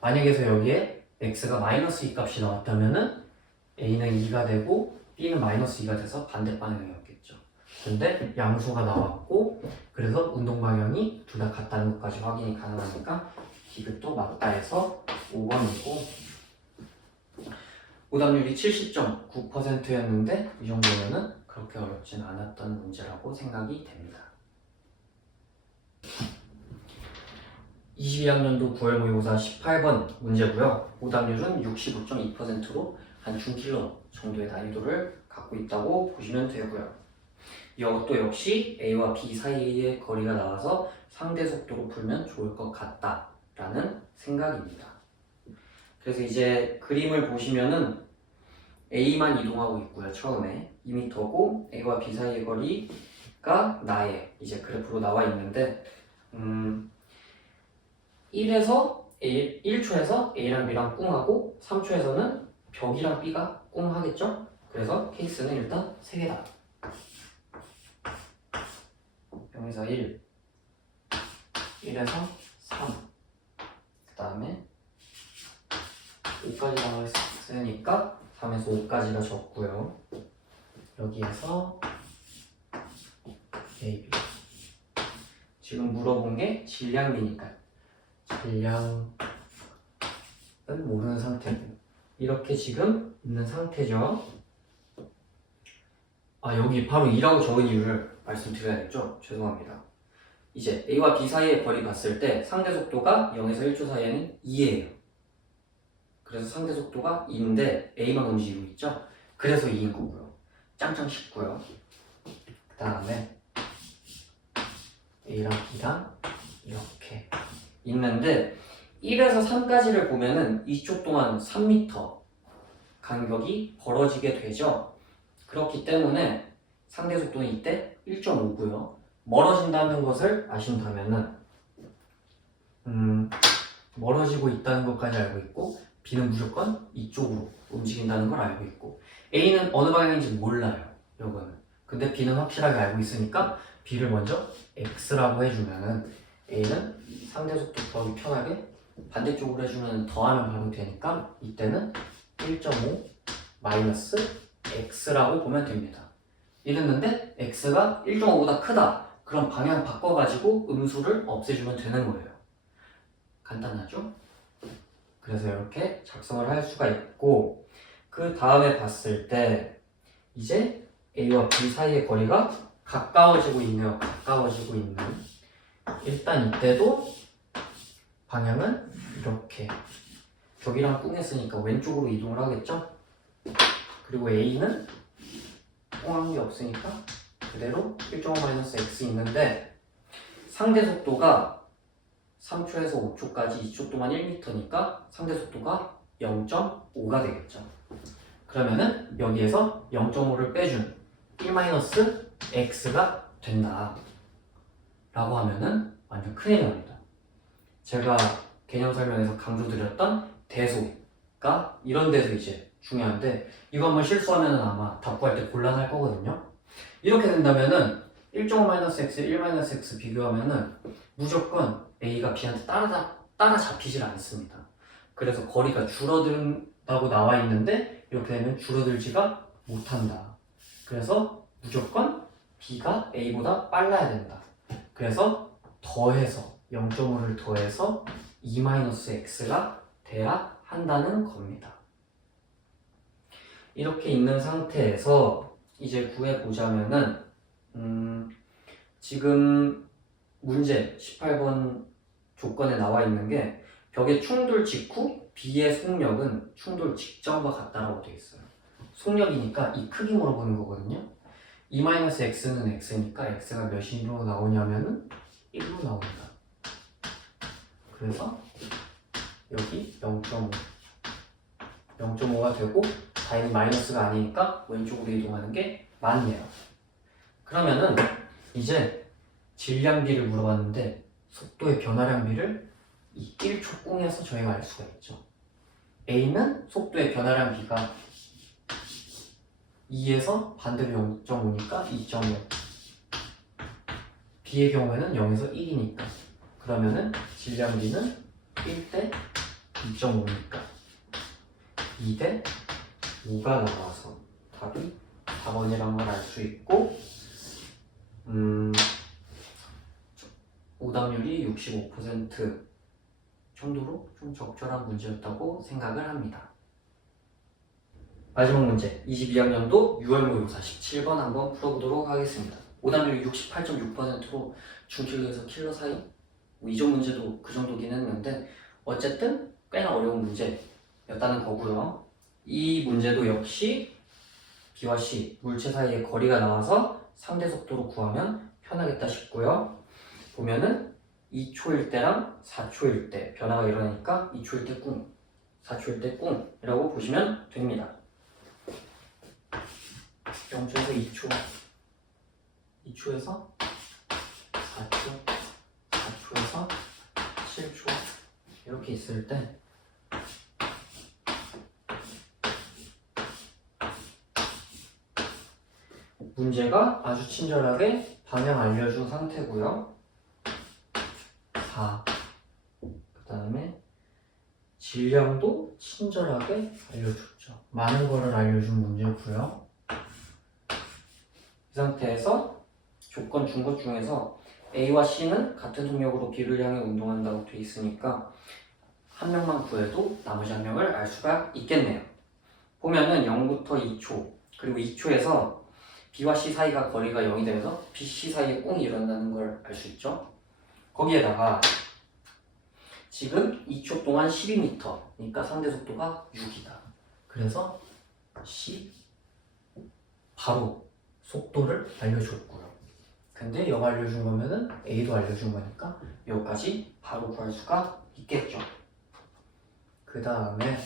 만약에서 여기에 X가 마이너스 2 값이 나왔다면은 A는 2가 되고 B는 마이너스 2가 돼서 반대 방향이었겠죠. 근데 양수가 나왔고 그래서 운동 방향이 둘 다 같다는 것까지 확인이 가능하니까 디귿도 맞다 해서 5번이고, 오답률이 70.9%였는데 이 정도면은 그렇게 어렵진 않았던 문제라고 생각이 됩니다. 22학년도 9월 모의고사 18번 문제고요. 오답률은 65.2%로 한 중킬러 정도의 난이도를 갖고 있다고 보시면 되고요. 이것도 역시 A와 B 사이의 거리가 나와서 상대 속도로 풀면 좋을 것 같다라는 생각입니다. 그래서 이제 그림을 보시면은 A만 이동하고 있고요. 처음에 2m고 A와 B 사이의 거리가 나의 이제 그래프로 나와 있는데 1초에서 A랑 B랑 꿍하고 3초에서는 벽이랑 B가 꿍하겠죠? 그래서 케이스는 일단 3개다. 0에서 1, 1에서 3, 그 다음에 5까지 나와 있으니까 3에서 5까지가 적고요. 여기에서 A, B. 지금 물어본 게 질량비니까 질량은 모르는 상태고 이렇게 지금 있는 상태죠. 여기 바로 2라고 적은 이유를 말씀드려야겠죠? 죄송합니다. 이제 A와 B 사이의 거리 봤을 때 상대 속도가 0에서 1초 사이에는 2예요. 그래서 상대 속도가 2인데 A만 움직이고 있죠? 그래서 2인 거고요. 짱짱 쉽고요. 그 다음에 A랑 B랑 이렇게 있는데 1에서 3까지를 보면은 2초 동안 3m 간격이 벌어지게 되죠. 그렇기 때문에 상대 속도는 이때 1.5고요. 멀어진다는 것을 아신다면은 멀어지고 있다는 것까지 알고 있고 B는 무조건 이쪽으로 움직인다는 걸 알고 있고 A는 어느 방향인지 몰라요. 요거는. 근데 B는 확실하게 알고 있으니까 B를 먼저 X라고 해주면은 A는 상대 속도 구하기 편하게 반대쪽으로 해주면 더하면 바로 되니까 이때는 1.5 마이너스 X라고 보면 됩니다. 이랬는데 X가 1.5보다 크다. 그럼 방향 바꿔가지고 음수를 없애주면 되는 거예요. 간단하죠? 그래서 이렇게 작성을 할 수가 있고 그 다음에 봤을 때 이제 A와 B 사이의 거리가 가까워지고 있네요. 가까워지고 있는 일단 이때도 방향은 이렇게 벽이랑 꿍했으니까 왼쪽으로 이동을 하겠죠? 그리고 A는 꿍한 게 없으니까 그대로 1.5-x 있는데 상대 속도가 3초에서 5초까지 2초 동안 1m니까 상대 속도가 0.5가 되겠죠. 그러면은 여기에서 0.5를 빼준 1-x가 된다 라고 하면은 완전 큰일이 납니다. 제가 개념 설명에서 강조드렸던 대소가 이런 데서 이제 중요한데 이거 한번 실수하면 아마 답 구할 때 곤란할 거거든요. 이렇게 된다면은 1.5-x, 1-x 비교하면은 무조건 A가 B한테 따라잡히질 않습니다. 그래서 거리가 줄어든다고 나와 있는데 이렇게 되면 줄어들지가 못한다. 그래서 무조건 B가 A보다 빨라야 된다. 그래서 더해서 0.5를 더해서 2-x가 돼야 한다는 겁니다. 이렇게 있는 상태에서 이제 구해보자면은 지금 문제 18번 조건에 나와 있는 게 벽의 충돌 직후 B의 속력은 충돌 직전과 같다라고 되어 있어요. 속력이니까 이 크기 물어보는 거거든요. 2-x는 x니까 x가 몇으로 나오냐면은 1로 나옵니다. 그래서 여기 0.5가 되고 다행히 마이너스가 아니니까 왼쪽으로 이동하는 게 맞네요. 그러면은 이제 질량비를 물어봤는데 속도의 변화량비를 이 1초 꿍에서 저희가 알 수가 있죠. A는 속도의 변화량비가 2에서 반대로 0.5니까 2.5 B의 경우에는 0에서 1이니까 그러면은 질량비는 1대 2.5니까 2대 5가 나와서 답이 4번이라는 걸 알 수 있고 오답률이 65% 정도로 좀 적절한 문제였다고 생각을 합니다. 마지막 문제 22학년도 6월 모의고사 17번 한번 풀어보도록 하겠습니다. 오답률 68.6%로 중킬러에서 킬러 사이? 뭐 이전 문제도 그 정도긴 했는데 어쨌든 꽤나 어려운 문제였다는 거고요. 이 문제도 역시 B와 C 물체 사이의 거리가 나와서 상대 속도로 구하면 편하겠다 싶고요. 보면은 2초일 때랑 4초일 때 변화가 일어나니까 2초일 때 꿍, 4초일 때 꿍이라고 보시면 됩니다. 0초에서 2초, 2초에서 4초, 4초에서 7초 이렇게 있을 때 문제가 아주 친절하게 방향 알려준 상태고요. 4. 그 다음에 질량도 친절하게 알려줬죠. 많은 거를 알려준 문제고요. 이 상태에서 조건 준 것 중에서 A와 C는 같은 속력으로 B를 향해 운동한다고 돼 있으니까 한 명만 구해도 나머지 한 명을 알 수가 있겠네요. 보면은 0부터 2초 그리고 2초에서 B와 C 사이가 거리가 0이 되면서 B, C 사이에 꽁이 일어난다는 걸 알 수 있죠. 거기에다가 지금 2초 동안 12m니까 상대 속도가 6이다. 그래서 C 바로 속도를 알려줬고요. 근데 0 알려준 거면은 A도 알려준 거니까 여기까지 바로 구할 수가 있겠죠. 그 다음에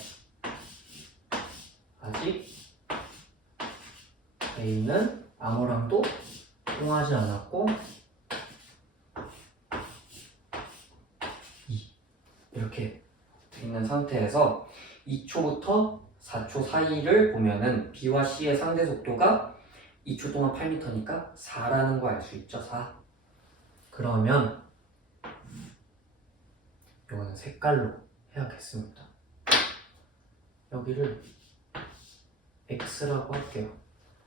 아직 A는 아무랑도 통하지 않았고 2 이렇게 돼 있는 상태에서 2초부터 4초 사이를 보면은 B와 C의 상대 속도가 2초 동안 8m니까 4라는 거 알 수 있죠. 4. 그러면 이거는 색깔로 해야겠습니다. 여기를 X라고 할게요.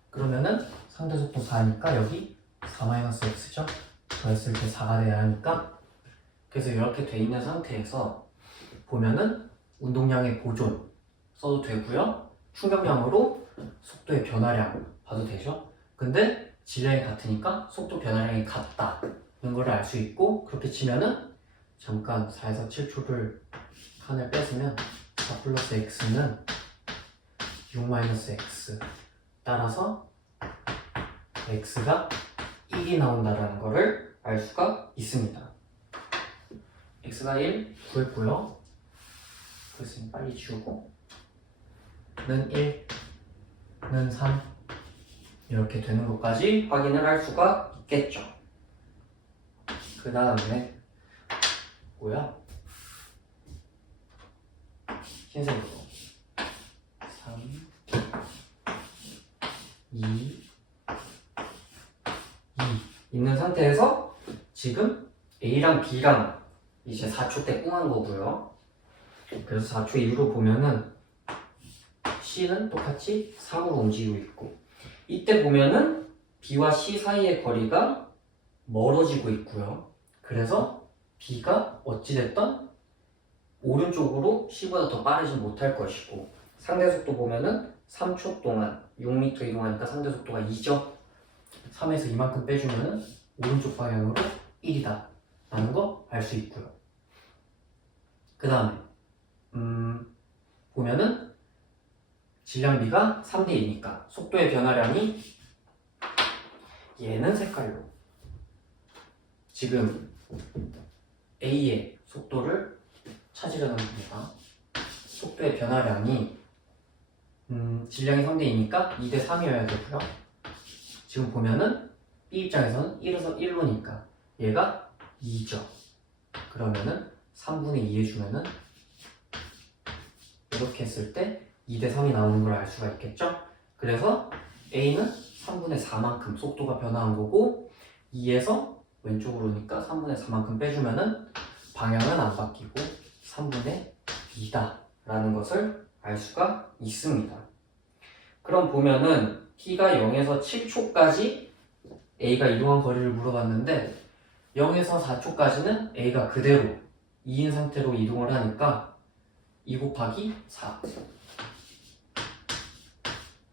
그러면은 상대 속도 4니까 여기 4-X죠? 더했을 때 4가 돼야 하니까 그래서 이렇게 돼 있는 상태에서 보면은 운동량의 보존 써도 되고요. 충격량으로 속도의 변화량 봐도 되죠? 근데 질량이 같으니까 속도 변화량이 같다는 걸 알 수 있고 그렇게 치면은 잠깐 4에서 7초를 칸을 뺏으면 4 플러스 X는 6-X 따라서 X가 1이 나온다는 것을 알 수가 있습니다. X가 1 구했고요. 그랬으니 빨리 지우고 는 1, 는 3 이렇게 되는 것까지 확인을 할 수가 있겠죠. 그 다음에 뭐야? 흰색으로 3, 2 있는 상태에서 지금 A랑 B랑 이제 4초 때 꽁한 거고요. 그래서 4초 이후로 보면은 C는 똑같이 3으로 움직이고 있고 이때 보면은 B와 C 사이의 거리가 멀어지고 있고요. 그래서 B가 어찌됐든 오른쪽으로 C보다 더 빠르진 못할 것이고 상대 속도 보면은 3초 동안 6m 이동하니까 상대 속도가 2죠. 3에서 이만큼 빼주면은 오른쪽 방향으로 1이다 라는 거 알 수 있고요. 그 다음에 보면은 질량비가 3대 2니까 속도의 변화량이 얘는 색깔로 지금 A의 속도를 찾으려는 겁니다. 속도의 변화량이 질량이 3대 2니까 2대 3이어야 되고요. 지금 보면은 B 입장에서는 1에서 1로니까 얘가 2죠. 그러면은 3분의 2 해주면은 이렇게 했을 때 2대 3이 나오는 걸 알 수가 있겠죠? 그래서 A는 3분의 4만큼 속도가 변화한 거고 2에서 왼쪽으로니까 3분의 4만큼 빼주면은 방향은 안 바뀌고 3분의 2다 라는 것을 알 수가 있습니다. 그럼 보면은 T가 0에서 7초까지 A가 이동한 거리를 물어봤는데 0에서 4초까지는 A가 그대로 2인 상태로 이동을 하니까 2 곱하기 4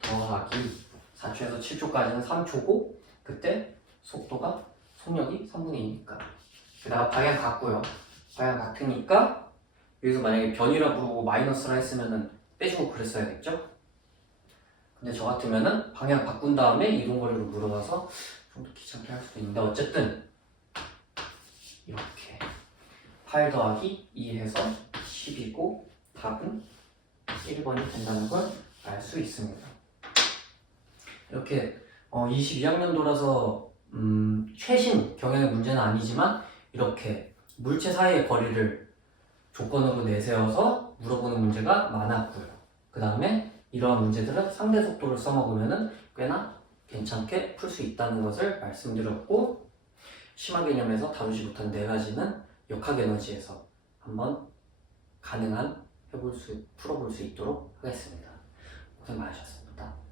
더하기 4초에서 7초까지는 3초고 그때 속력이 3분의 2니까 게다가 방향 같고요. 방향 같으니까 여기서 만약에 변이라 부르고 마이너스라 했으면은 빼주고 그랬어야겠죠? 근데 저 같으면은 방향 바꾼 다음에 이동거리로 물어봐서 좀 더 귀찮게 할 수도 있는데 어쨌든 이렇게 8 더하기 2 해서 10이고 답은 1번이 된다는 걸 알 수 있습니다. 이렇게 22학년도라서 최신 경영의 문제는 아니지만 이렇게 물체 사이의 거리를 조건으로 내세워서 물어보는 문제가 많았고요. 그 다음에 이러한 문제들은 상대 속도를 써먹으면 꽤나 괜찮게 풀 수 있다는 것을 말씀드렸고 심화 개념에서 다루지 못한 4가지는 역학 에너지에서 한번 가능한 풀어볼 수 있도록 하겠습니다. 고생 많으셨습니다.